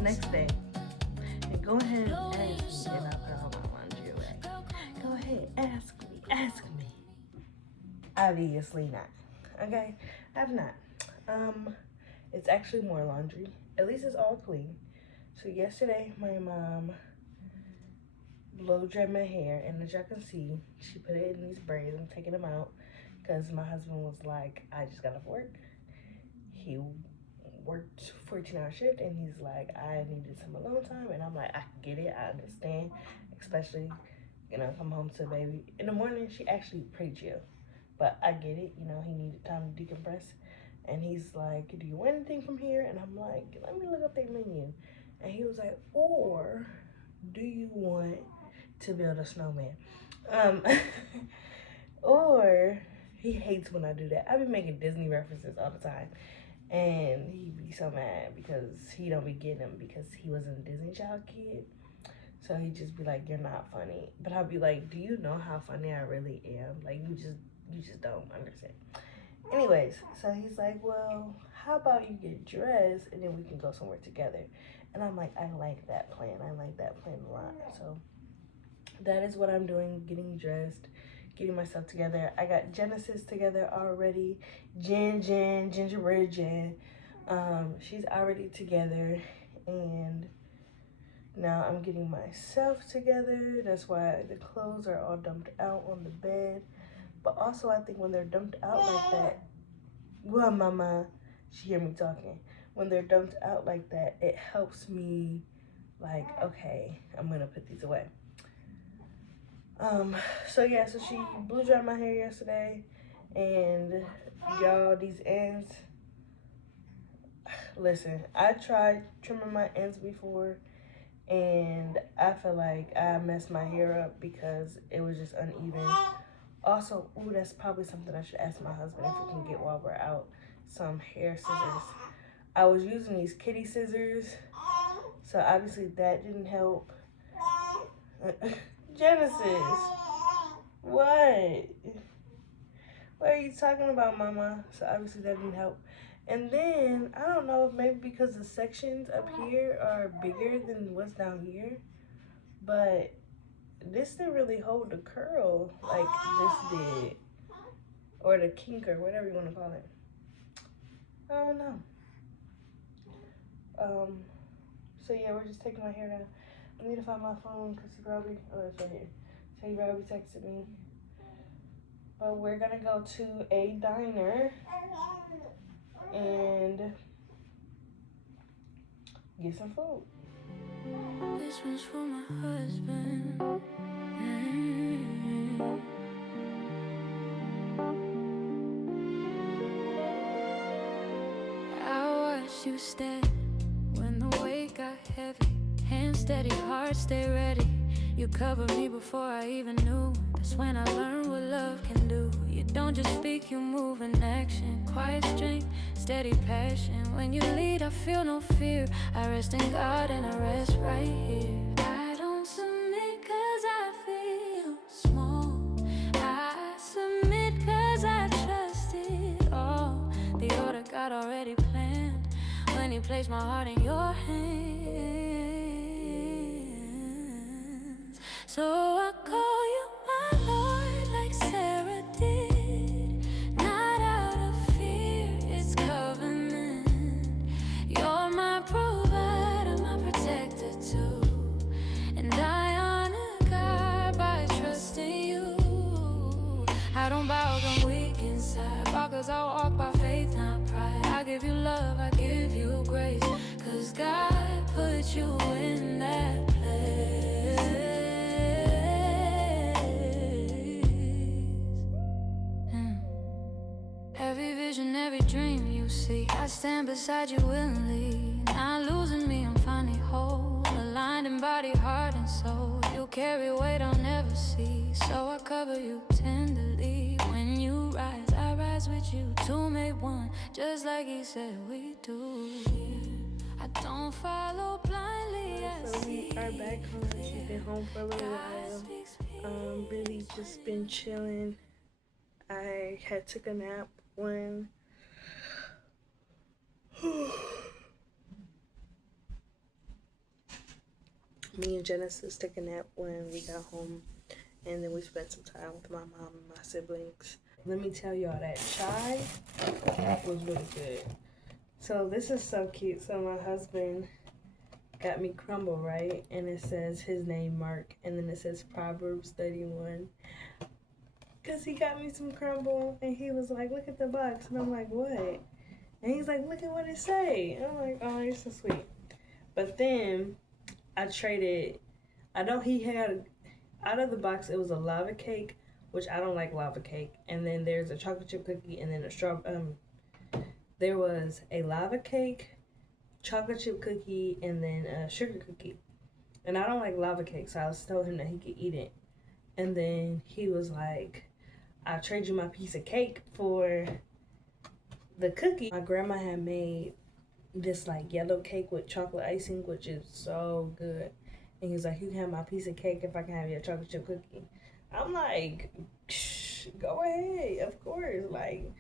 Next day, and go ahead and ask me, and I'll put all my laundry away. Go ahead, ask me. Obviously not. Okay, I've not. It's actually more laundry. At least it's all clean. So yesterday, my mom blow dried my hair, and as y'all can see, she put it in these braids. I'm taking them out because my husband was like, I just got off work. He worked 14-hour shift, and he's like, I needed some alone time. And I'm like, I get it, I understand, especially, you know, come home to a baby in the morning. She actually pretty chill, but I get it, you know, he needed time to decompress. And he's like, do you want anything from here? And I'm like, let me look up their menu. And he was like, or do you want to build a snowman? Or he hates when I do that. I've been making Disney references all the time. And he'd be so mad because he don't be getting him because he wasn't a Disney Child kid. So he'd just be like, "You're not funny." But I'd be like, "Do you know how funny I really am? Like, you just don't understand." Anyways, so he's like, "Well, how about you get dressed and then we can go somewhere together?" And I'm like, "I like that plan. I like that plan a lot." So that is what I'm doing, getting dressed, getting myself together. I got Genesis together already. Gingerbread Jen. She's already together, and now I'm getting myself together. That's why the clothes are all dumped out on the bed. But also, I think when they're dumped out like that, well, mama, she hear me talking. When they're dumped out like that, it helps me, like, okay, I'm gonna put these away. So yeah, so she blew dried my hair yesterday, and y'all, these ends, listen, I tried trimming my ends before, and I feel like I messed my hair up because it was just uneven. Also, ooh, that's probably something I should ask my husband if we can get while we're out, some hair scissors. I was using these kitty scissors, so obviously that didn't help. Genesis, what? What are you talking about, mama? So obviously that didn't help. And then, I don't know if maybe because the sections up here are bigger than what's down here, but this didn't really hold the curl like this did. Or the kink, or whatever you want to call it. I don't know. So yeah, we're just taking my hair down. I need to find my phone because he probably, oh, it's right here. So he probably texted me. But we're gonna go to a diner and get some food. This one's for my husband. I watched you stand when the weight got heavy. Hand steady, heart stay ready. You covered me before I even knew. That's when I learned what love can do. You don't just speak, you move in action. Quiet strength, steady passion. When you lead, I feel no fear. I rest in God and I rest right here. I don't submit cause I feel small. I submit cause I trust it all. The order God already planned when He placed my heart in your hands. So I call you my Lord like Sarah did. Not out of fear, it's covenant. You're my provider, my protector too. And I honor God by trusting you. I don't bow, I'm weak inside. Walk cause I walk by faith, not pride. I give you love, I give you grace. Cause God put you in that place. Every vision, every dream you see, I stand beside you willingly. Not losing me, I'm finally whole. Aligned in body, heart, and soul. You carry weight I'll never see. So I cover you tenderly. When you rise, I rise with you. Two make one, just like He said we do. I don't follow blindly. So we are back home. She's been home for a little while. Really just been chilling. I had took a nap when me and Genesis took a nap when we got home, and then we spent some time with my mom and my siblings. Let me tell y'all that chai was really good. So this is so cute. So my husband got me crumble, right? And it says his name, Mark, and then it says Proverbs 31. Because he got me some crumble, and he was like, look at the box. And I'm like, what? And he's like, look at what it say. And I'm like, oh, you're so sweet. But then I traded, he had, out of the box, it was a lava cake, which I don't like lava cake. And then there's a chocolate chip cookie, and then there was a lava cake, chocolate chip cookie, and then a sugar cookie. And I don't like lava cake, so I told him that he could eat it. And then he was like, I'll trade you my piece of cake for the cookie, my grandma had made this like yellow cake with chocolate icing, which is so good. And he was like, you can have my piece of cake if I can have your chocolate chip cookie. I'm like, go ahead, of course. Like,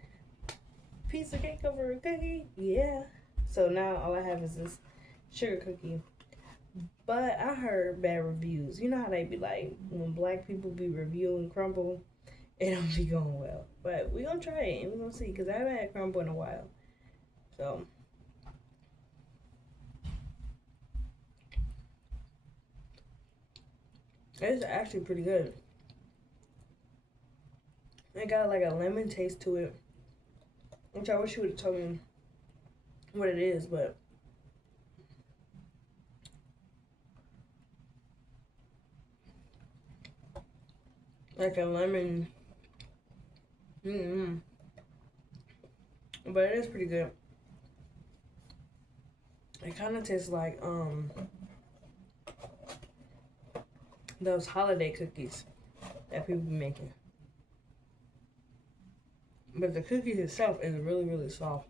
piece of cake over a cookie? Yeah. So now all I have is this sugar cookie. But I heard bad reviews. You know how they be like, when black people be reviewing crumble, it don't be going well. But we gonna try it and we gonna see, because I haven't had crumble in a while. So it's actually pretty good. It got like a lemon taste to it, which I wish you would have told me what it is, but like a lemon. But it is pretty good. It kind of tastes like those holiday cookies that people be making. But the cookie itself is really, really soft.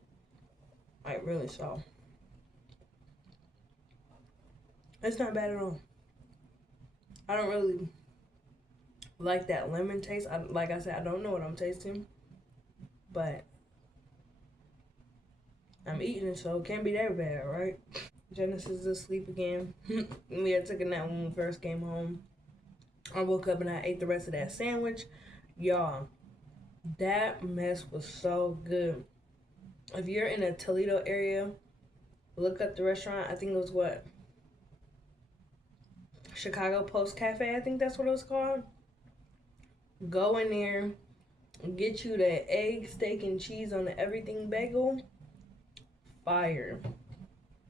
Like, really soft. It's not bad at all. I don't really like that lemon taste. Like I said, I don't know what I'm tasting. But I'm eating it, so it can't be that bad, right? Genesis is asleep again. We had taken that when we first came home. I woke up and I ate the rest of that sandwich. Y'all, that mess was so good. If you're in the Toledo area, look up the restaurant. I think it was what? Chicago Post Cafe, I think that's what it was called. Go in there, get you the egg, steak, and cheese on the everything bagel. Fire.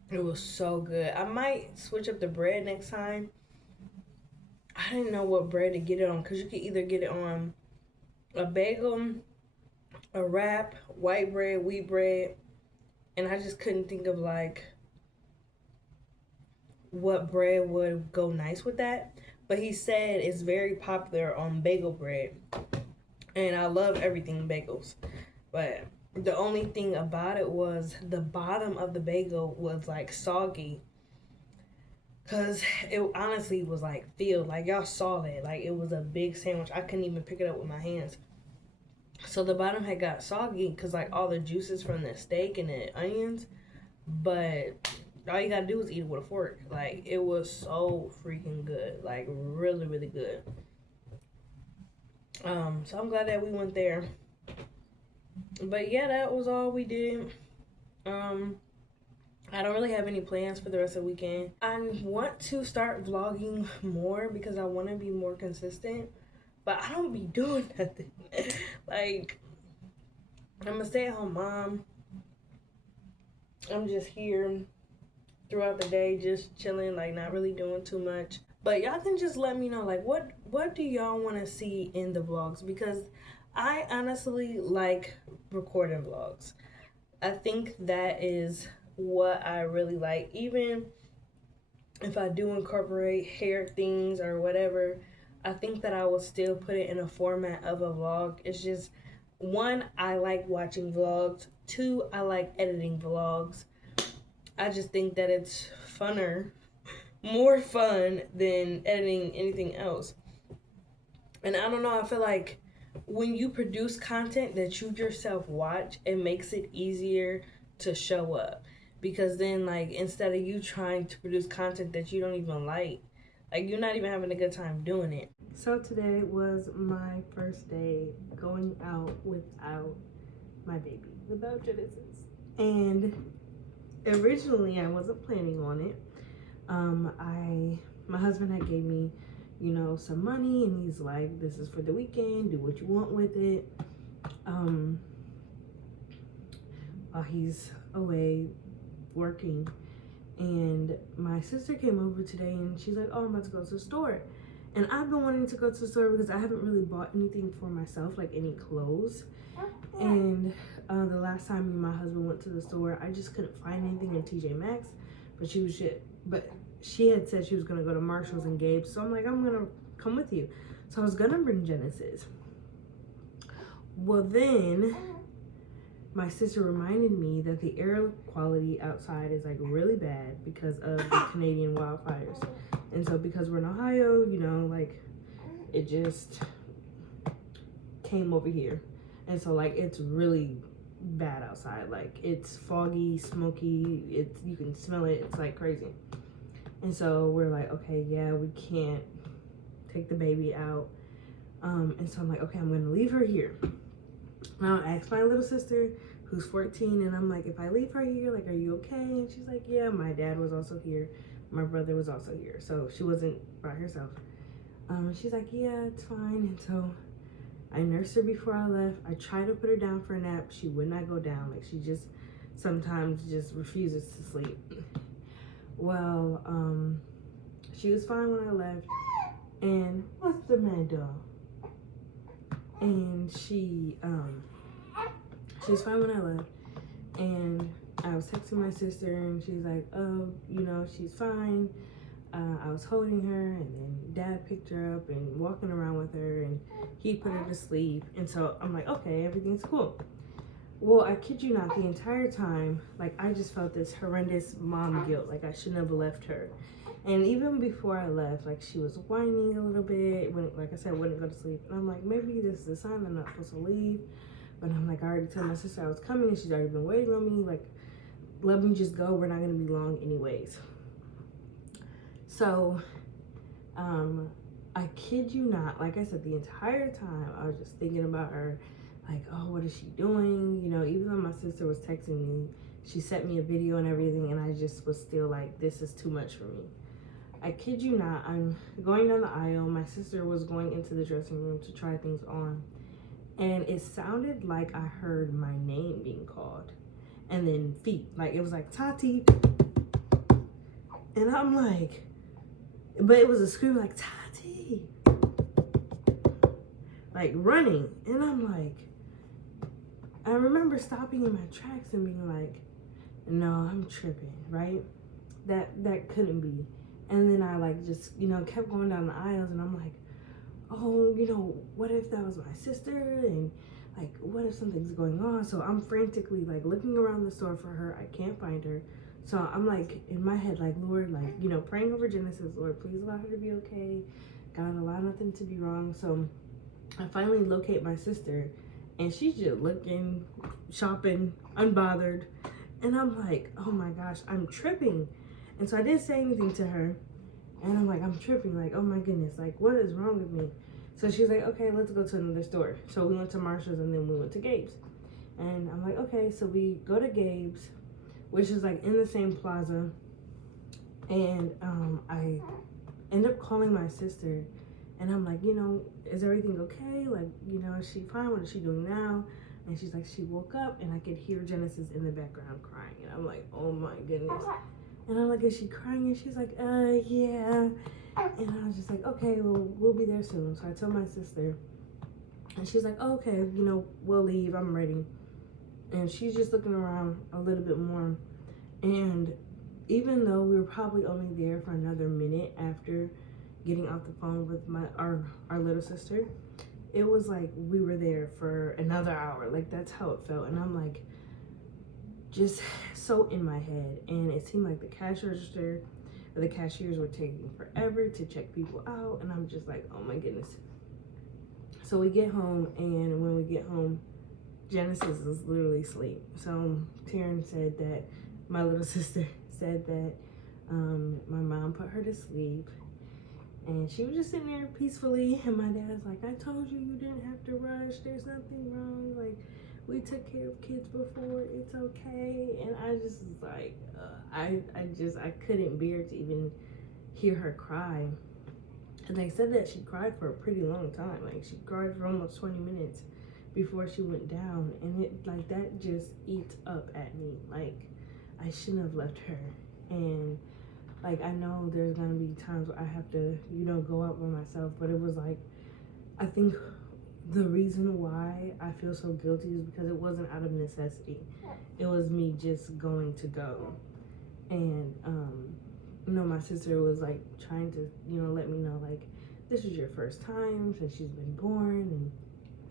It was so good. I might switch up the bread next time. I didn't know what bread to get it on, because you could either get it on a bagel, a wrap, white bread, wheat bread, and I just couldn't think of like what bread would go nice with that. But he said it's very popular on bagel bread, and I love everything bagels. But the only thing about it was the bottom of the bagel was like soggy, because it honestly was like filled. Like, y'all saw that. Like, it was a big sandwich. I couldn't even pick it up with my hands. So the bottom had got soggy because like all the juices from the steak and the onions. But all you gotta do is eat it with a fork. Like, it was so freaking good. Like, really, really good. So I'm glad that we went there. But yeah, that was all we did. I don't really have any plans for the rest of the weekend. I want to start vlogging more because I want to be more consistent, but I don't be doing nothing. Like, I'm a stay-at-home mom. I'm just here throughout the day, just chilling, like not really doing too much. But y'all can just let me know, like, what do y'all want to see in the vlogs? Because I honestly like recording vlogs. I think that is what I really like. Even if I do incorporate hair things or whatever, I think that I will still put it in a format of a vlog. It's just, one, I like watching vlogs. Two, I like editing vlogs. I just think that it's funner, more fun than editing anything else. And I don't know, I feel like when you produce content that you yourself watch, it makes it easier to show up. Because then, like, instead of you trying to produce content that you don't even like you're not even having a good time doing it. So today was my first day going out without my baby, without Genesis. And originally I wasn't planning on it. My husband had gave me, you know, some money, and he's like, this is for the weekend, do what you want with it. While he's away working. And my sister came over today and she's like, oh, I'm about to go to the store. And I've been wanting to go to the store because I haven't really bought anything for myself, like any clothes. And the last time me and my husband went to the store, I just couldn't find anything in TJ Maxx. But she had said she was gonna go to Marshall's and Gabe's. So I'm like, I'm gonna come with you. So I was gonna bring Genesis. Well, then my sister reminded me that the air quality outside is like really bad because of the Canadian wildfires. And so because we're in Ohio, you know, like it just came over here. And so like it's really bad outside. Like it's foggy, smoky, it's, you can smell it, it's like crazy. And so we're like, okay, yeah, we can't take the baby out. And so I'm like, okay, I'm gonna leave her here. Now I asked my little sister who's 14, and I'm like, if I leave her here, like, are you okay? And she's like, yeah, my dad was also here, my brother was also here, so she wasn't by herself. She's like, yeah, it's fine. And so I nursed her before I left. I tried to put her down for a nap. She would not go down. Like, she just sometimes just refuses to sleep. Well, she was fine when I left. And what's the matter? And she was fine when I left. And I was texting my sister, and she's like, oh, you know, she's fine. I was holding her, and then Dad picked her up and walking around with her, and he put her to sleep. And so I'm like, okay, everything's cool. Well, I kid you not, the entire time, like, I just felt this horrendous mom guilt, like I shouldn't have left her. And even before I left, like, she was whining a little bit, when, like I said, wouldn't go to sleep. And I'm like, maybe this is a sign that I'm not supposed to leave. But I'm like, I already told my sister I was coming, and she's already been waiting on me. Like, let me just go. We're not going to be long anyways. So, I kid you not, like I said, the entire time, I was just thinking about her. Like, oh, what is she doing? You know, even though my sister was texting me, she sent me a video and everything, and I just was still like, this is too much for me. I kid you not, I'm going down the aisle. My sister was going into the dressing room to try things on, and it sounded like I heard my name being called, and then feet. Like, it was like, Tati. And I'm like, but it was a scream like, Tati. Like, running. And I'm like, I remember stopping in my tracks and being like, no, I'm tripping, right? That couldn't be. And then I like just, you know, kept going down the aisles, and I'm like, oh, you know, what if that was my sister? And like, what if something's going on? So I'm frantically like looking around the store for her. I can't find her. So I'm like in my head, like, Lord, like, you know, praying over Genesis, Lord, please allow her to be okay. God, allow nothing to be wrong. So I finally locate my sister, and she's just looking, shopping, unbothered. And I'm like, oh my gosh, I'm tripping. And so I didn't say anything to her. And I'm like, I'm tripping. Like, oh my goodness, like, what is wrong with me? So she's like, okay, let's go to another store. So we went to Marshall's, and then we went to Gabe's. And I'm like, okay, so we go to Gabe's, which is like in the same plaza. And I end up calling my sister, and I'm like, you know, is everything okay? Like, you know, is she fine? What is she doing now? And she's like, she woke up, and I could hear Genesis in the background crying. And I'm like, oh my goodness. And I'm like, is she crying? And she's like, yeah. And I was just like, okay, well, we'll be there soon. So I told my sister, and she's like, oh, okay, you know, we'll leave. I'm ready. And she's just looking around a little bit more. And even though we were probably only there for another minute after getting off the phone with our little sister, it was like we were there for another hour. Like, that's how it felt. And I'm like, just so in my head. And it seemed like the cash register or the cashiers were taking forever to check people out. And I'm just like, oh my goodness. So we get home, and when we get home, Genesis is literally asleep. So Taryn said that my little sister said that my mom put her to sleep, and she was just sitting there peacefully. And my dad's like, I told you, you didn't have to rush. There's nothing wrong. Like, we took care of kids before. It's okay. And I just was like, I couldn't bear to even hear her cry. And they said that she cried for a pretty long time. Like, she cried for almost 20 minutes before she went down. And it, like, that just eats up at me. Like, I shouldn't have left her. And like, I know there's gonna be times where I have to, you know, go out by myself, but it was like, I think the reason why I feel so guilty is because it wasn't out of necessity. It was me just going to go. And you know, my sister was like trying to, you know, let me know, like, this is your first time since she's been born,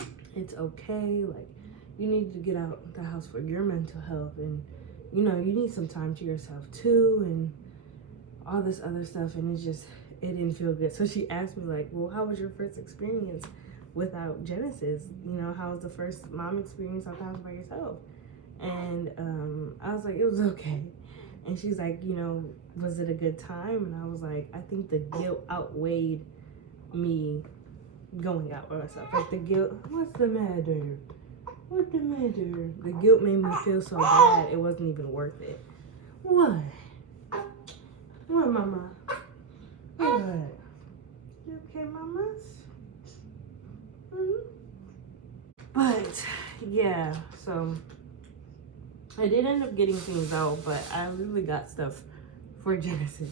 and it's okay. Like, you need to get out the house for your mental health, and you know, you need some time to yourself too, and all this other stuff. And it didn't feel good. So she asked me like, well, how was your first experience without Genesis? You know, how was the first mom experience out the house by yourself? And I was like, it was okay. And she's like, you know, was it a good time? And I was like, I think the guilt outweighed me going out by myself. Like the guilt, what's the matter? What's the matter? The guilt made me feel so bad, it wasn't even worth it. What? What, mama? What? You okay, mamas? Mm-hmm. But, yeah, so I did end up getting things out, but I literally got stuff for Genesis.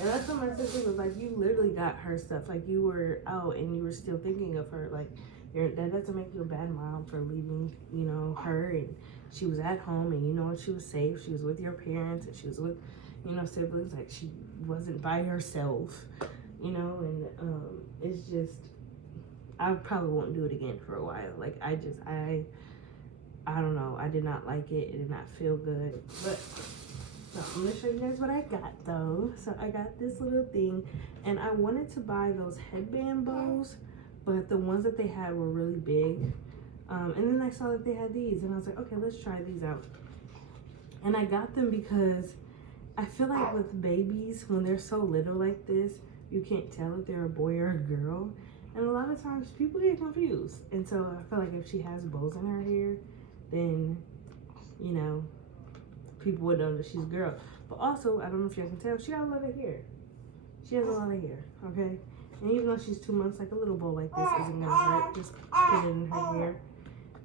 And that's what my sister was like, you literally got her stuff. Like, you were out and you were still thinking of her. Like, that doesn't make you a bad mom for leaving, you know, her. And she was at home and, you know, she was safe. She was with your parents and she was with, you know, siblings. Like, she wasn't by herself, you know. And it's just, I probably won't do it again for a while. Like, I don't know. I did not like it. It did not feel good. But so I'm going to show you guys what I got, though. So I got this little thing. And I wanted to buy those headband bows, but the ones that they had were really big. And then I saw that they had these. And I was like, okay, let's try these out. And I got them because I feel like with babies, when they're so little like this, you can't tell if they're a boy or a girl. And a lot of times people get confused. And so I feel like if she has bows in her hair, then, you know, people would know that she's a girl. But also, I don't know if y'all can tell, she got a lot of hair. She has a lot of hair, okay? And even though she's 2 months, like a little bow like this isn't gonna hurt. Just put it in her hair,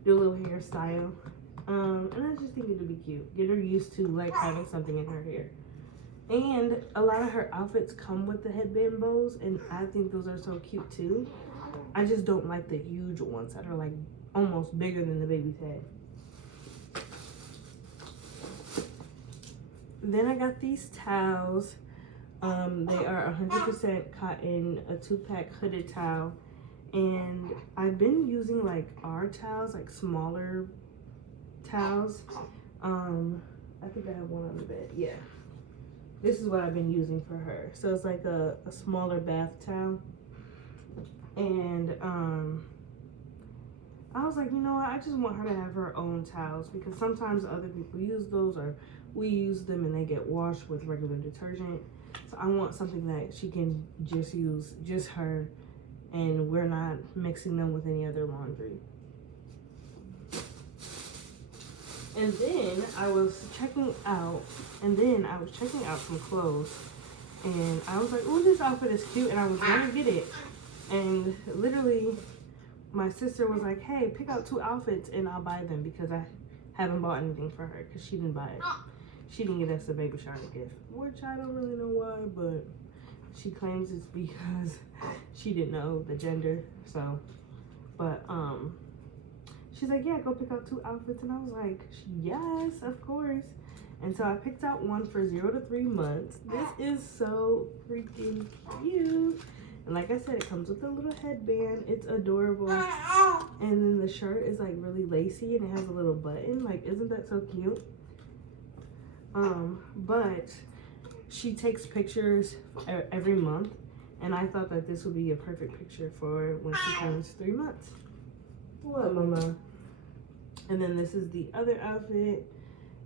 do a little hairstyle. And I just think it'd be cute. Get her used to like having something in her hair. And a lot of her outfits come with the headband bows, and I think those are so cute too. I just don't like the huge ones that are like almost bigger than the baby's head. Then I got these towels. They are 100% cotton, a 2-pack hooded towel. And I've been using like our towels, like smaller towels. I think I have one on the bed. Yeah. This is what I've been using for her. So it's like a smaller bath towel. And I was like, you know what? I just want her to have her own towels, because sometimes other people use those, or we use them and they get washed with regular detergent. So I want something that she can just use, just her, and we're not mixing them with any other laundry. And then I was checking out some clothes, and I was like, oh, this outfit is cute, and I was gonna get it. And literally my sister was like, hey, pick out 2 outfits and I'll buy them, because I haven't bought anything for her, because she didn't buy it. She didn't get us a baby shower gift, which I don't really know why, but she claims it's because she didn't know the gender. So, but she's like, yeah, go pick out 2 outfits. And I was like, yes, of course. And so I picked out one for 0 to 3 months. This is so freaking cute. And like I said, it comes with a little headband. It's adorable. And then the shirt is like really lacy, and it has a little button. Like, isn't that so cute? But she takes pictures every month, and I thought that this would be a perfect picture for when she turns 3 months. What, mama? And then this is the other outfit,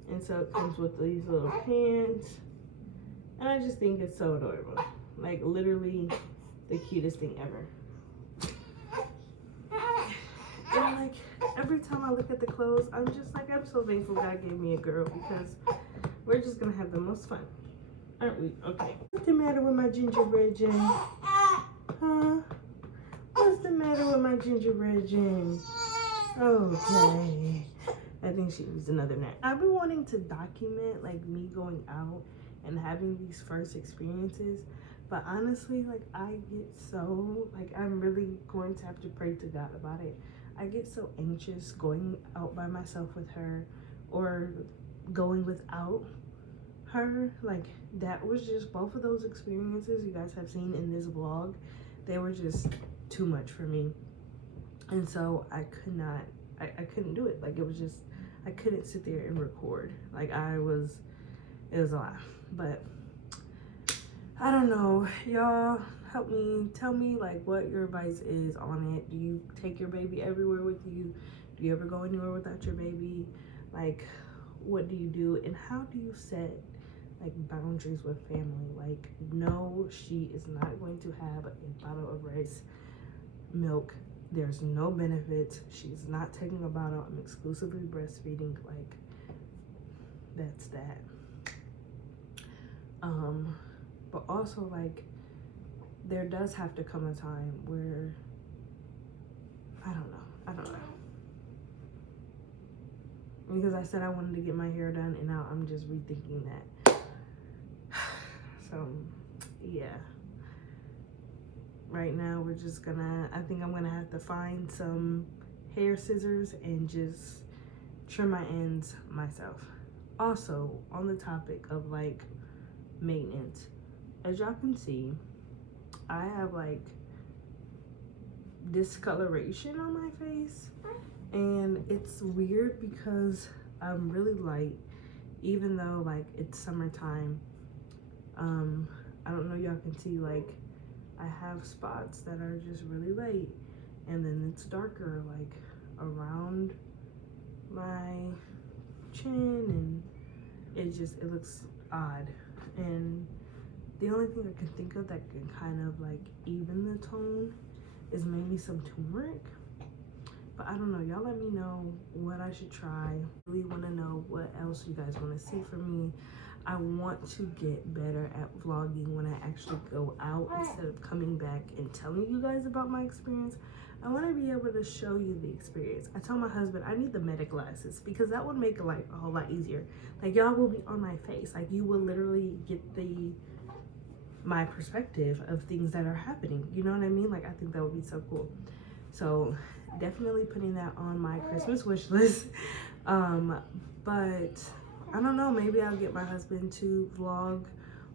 and so it comes with these little pants, and I just think it's so adorable. Like, literally the cutest thing ever. And like, every time I look at the clothes, I'm just like, I'm so thankful God gave me a girl, because we're just gonna have the most fun, aren't we? Okay. What's the matter with my gingerbread Jen? Huh? What's the matter with my gingerbread Jen? Okay. I think she needs another nap. I've been wanting to document like me going out and having these first experiences, but honestly, like, I get so, like, I'm really going to have to pray to God about it. I get so anxious going out by myself with her, or going without her. Like, that was just, both of those experiences you guys have seen in this vlog, they were just too much for me. And so I could not I couldn't do it. Like, it was just, I couldn't sit there and record. Like, it was a lot. But I don't know, y'all help me, tell me like what your advice is on it. Do you take your baby everywhere with you? Do you ever go anywhere without your baby? Like, what do you do, and how do you set like boundaries with family? Like, no, she is not going to have a bottle of rice milk. There's no benefits. She's not taking a bottle. I'm exclusively breastfeeding. Like, that's that. But also, like, there does have to come a time where I don't know. Because I said I wanted to get my hair done, and now I'm just rethinking that. So, yeah. Right now, we're just gonna, I think I'm gonna have to find some hair scissors and just trim my ends myself. Also, on the topic of like maintenance, as y'all can see, I have like discoloration on my face, and it's weird because I'm really light, even though like it's summertime. I don't know, y'all can see, like, I have spots that are just really light, and then it's darker like around my chin, and it looks odd. And the only thing I can think of that can kind of like even the tone is maybe some turmeric. But I don't know, y'all let me know what I should try. I really want to know what else you guys want to see from me. I want to get better at vlogging when I actually go out, instead of coming back and telling you guys about my experience. I want to be able to show you the experience. I told my husband I need the meta glasses, because that would make life a whole lot easier. Like, y'all will be on my face. Like, you will literally get my perspective of things that are happening. You know what I mean? Like, I think that would be so cool. So definitely putting that on my Christmas wish list. But I don't know, maybe I'll get my husband to vlog,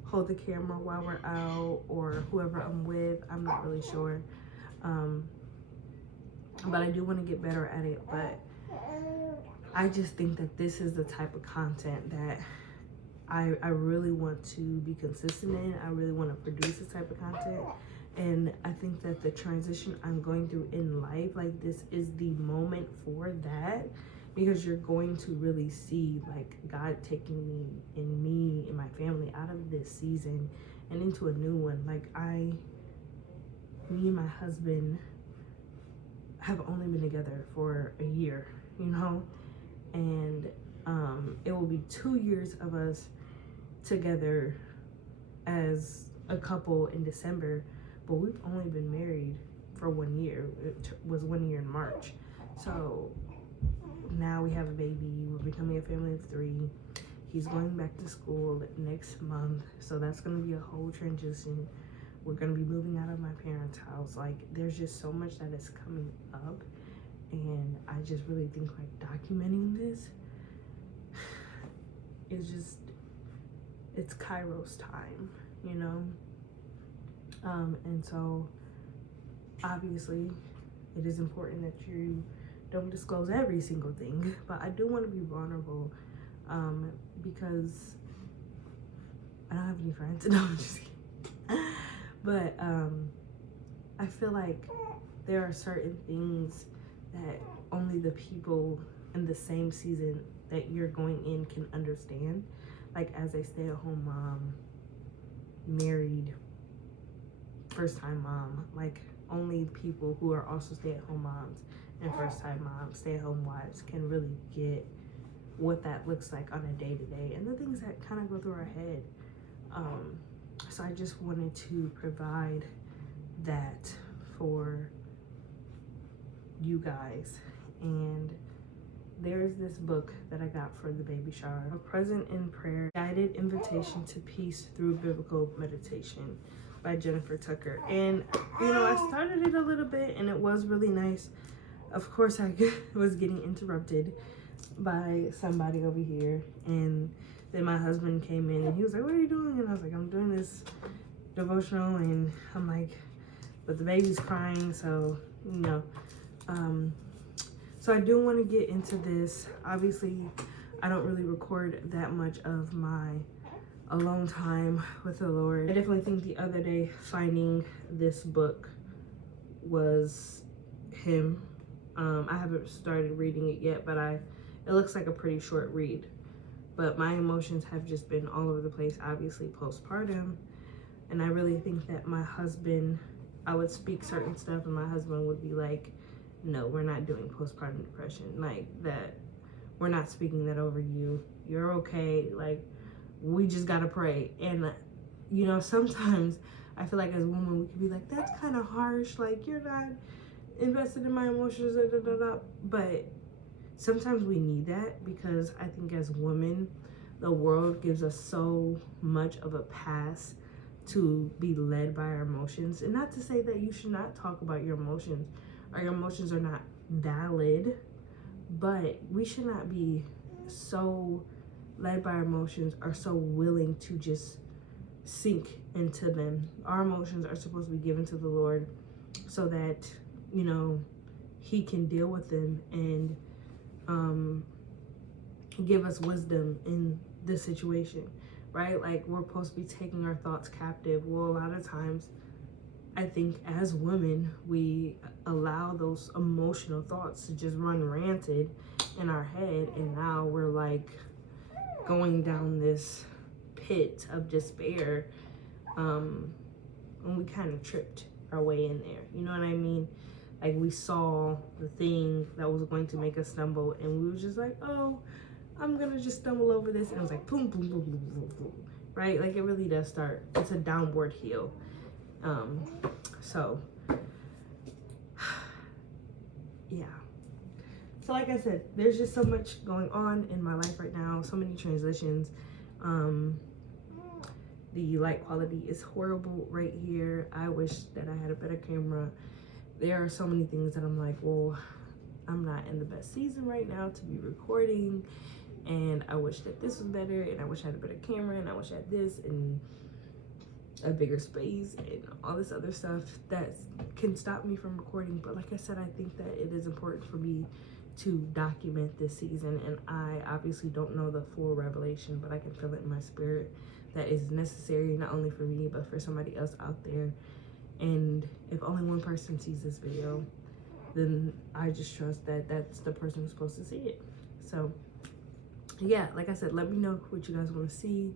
hold the camera while we're out, or whoever I'm with. I'm not really sure. But I do want to get better at it. But I just think that this is the type of content that I really want to be consistent in. I really want to produce this type of content. And I think that the transition I'm going through in life, like, this is the moment for that, because you're going to really see like God taking me and my family out of this season and into a new one. Like, me and my husband have only been together for a year, you know, and it will be 2 years of us together as a couple in December, but we've only been married for 1 year. It was 1 year in March. So now we have a baby. We're becoming a family of 3. He's going back to school next month, so that's going to be a whole transition. We're going to be moving out of my parents' house. Like, there's just so much that is coming up, and I just really think like documenting this is just, it's Kairos time, you know. And so obviously it is important that you don't disclose every single thing, but I do want to be vulnerable, because I don't have any friends. No, I'm just kidding. But I feel like there are certain things that only the people in the same season that you're going in can understand. Like, as a stay-at-home mom, married, first-time mom, like, only people who are also stay-at-home moms and first-time moms, stay-at-home wives, can really get what that looks like on a day-to-day and the things that kind of go through our head. So I just wanted to provide that for you guys. And there's this book that I got for the baby shower, A Present in Prayer, Guided Invitation to Peace Through Biblical Meditation by Jennifer Tucker. And, you know, I started it a little bit and it was really nice. Of course, I was getting interrupted by somebody over here, and then my husband came in and he was like, "What are you doing?" And I was like, "I'm doing this devotional," and I'm like, but the baby's crying, so, you know. So So I do want to get into this. Obviously, I don't really record that much of my alone time with the Lord. I definitely think the other day finding this book was him. I haven't started reading it yet, but it looks like a pretty short read. But my emotions have just been all over the place, obviously postpartum. And I really think that my husband, I would speak certain stuff and my husband would be like, no, we're not doing postpartum depression. Like that, we're not speaking that over you. You're okay. Like, we just gotta pray. And you know, sometimes I feel like as women we can be like, that's kind of harsh, like you're not invested in my emotions, but sometimes we need that, because I think as women the world gives us so much of a pass to be led by our emotions. And not to say that you should not talk about your emotions or your emotions are not valid, but we should not be so led by our emotions or so willing to just sink into them. Our emotions are supposed to be given to the Lord so that, you know, he can deal with them and give us wisdom in this situation, right? Like, we're supposed to be taking our thoughts captive. Well, a lot of times I think as women we allow those emotional thoughts to just run rampant in our head, and now we're like going down this pit of despair, and we kind of tripped our way in there, you know what I mean? Like, we saw the thing that was going to make us stumble and we were just like, oh, I'm gonna just stumble over this, and it was like boom, boom, boom, boom, boom, boom, right? Like, it really does start, it's a downward hill. So yeah, so like I said, there's just so much going on in my life right now, so many transitions. The light quality is horrible right here. I wish that I had a better camera. There are so many things that I'm like, well, I'm not in the best season right now to be recording, and I wish that this was better, and I wish I had a better camera, and I wish I had this and a bigger space and all this other stuff that can stop me from recording. But like I said, I think that it is important for me to document this season, and I obviously don't know the full revelation, but I can feel it in my spirit that is necessary, not only for me but for somebody else out there. And if only one person sees this video, then I just trust that that's the person who's supposed to see it. So yeah, like I said, let me know what you guys want to see.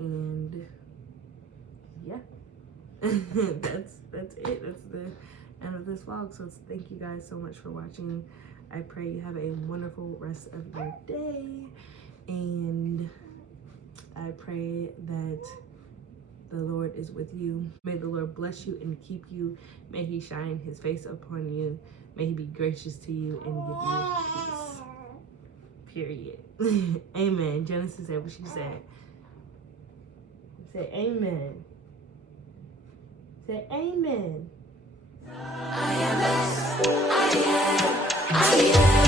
And yeah, that's it. That's the end of this vlog. So thank you guys so much for watching. I pray you have a wonderful rest of your day, and I pray that the Lord is with you. May the Lord bless you and keep you. May he shine his face upon you. May he be gracious to you and give you peace. Period. Amen. Genesis said what she said. Say amen. Say amen. I am blessed. I am.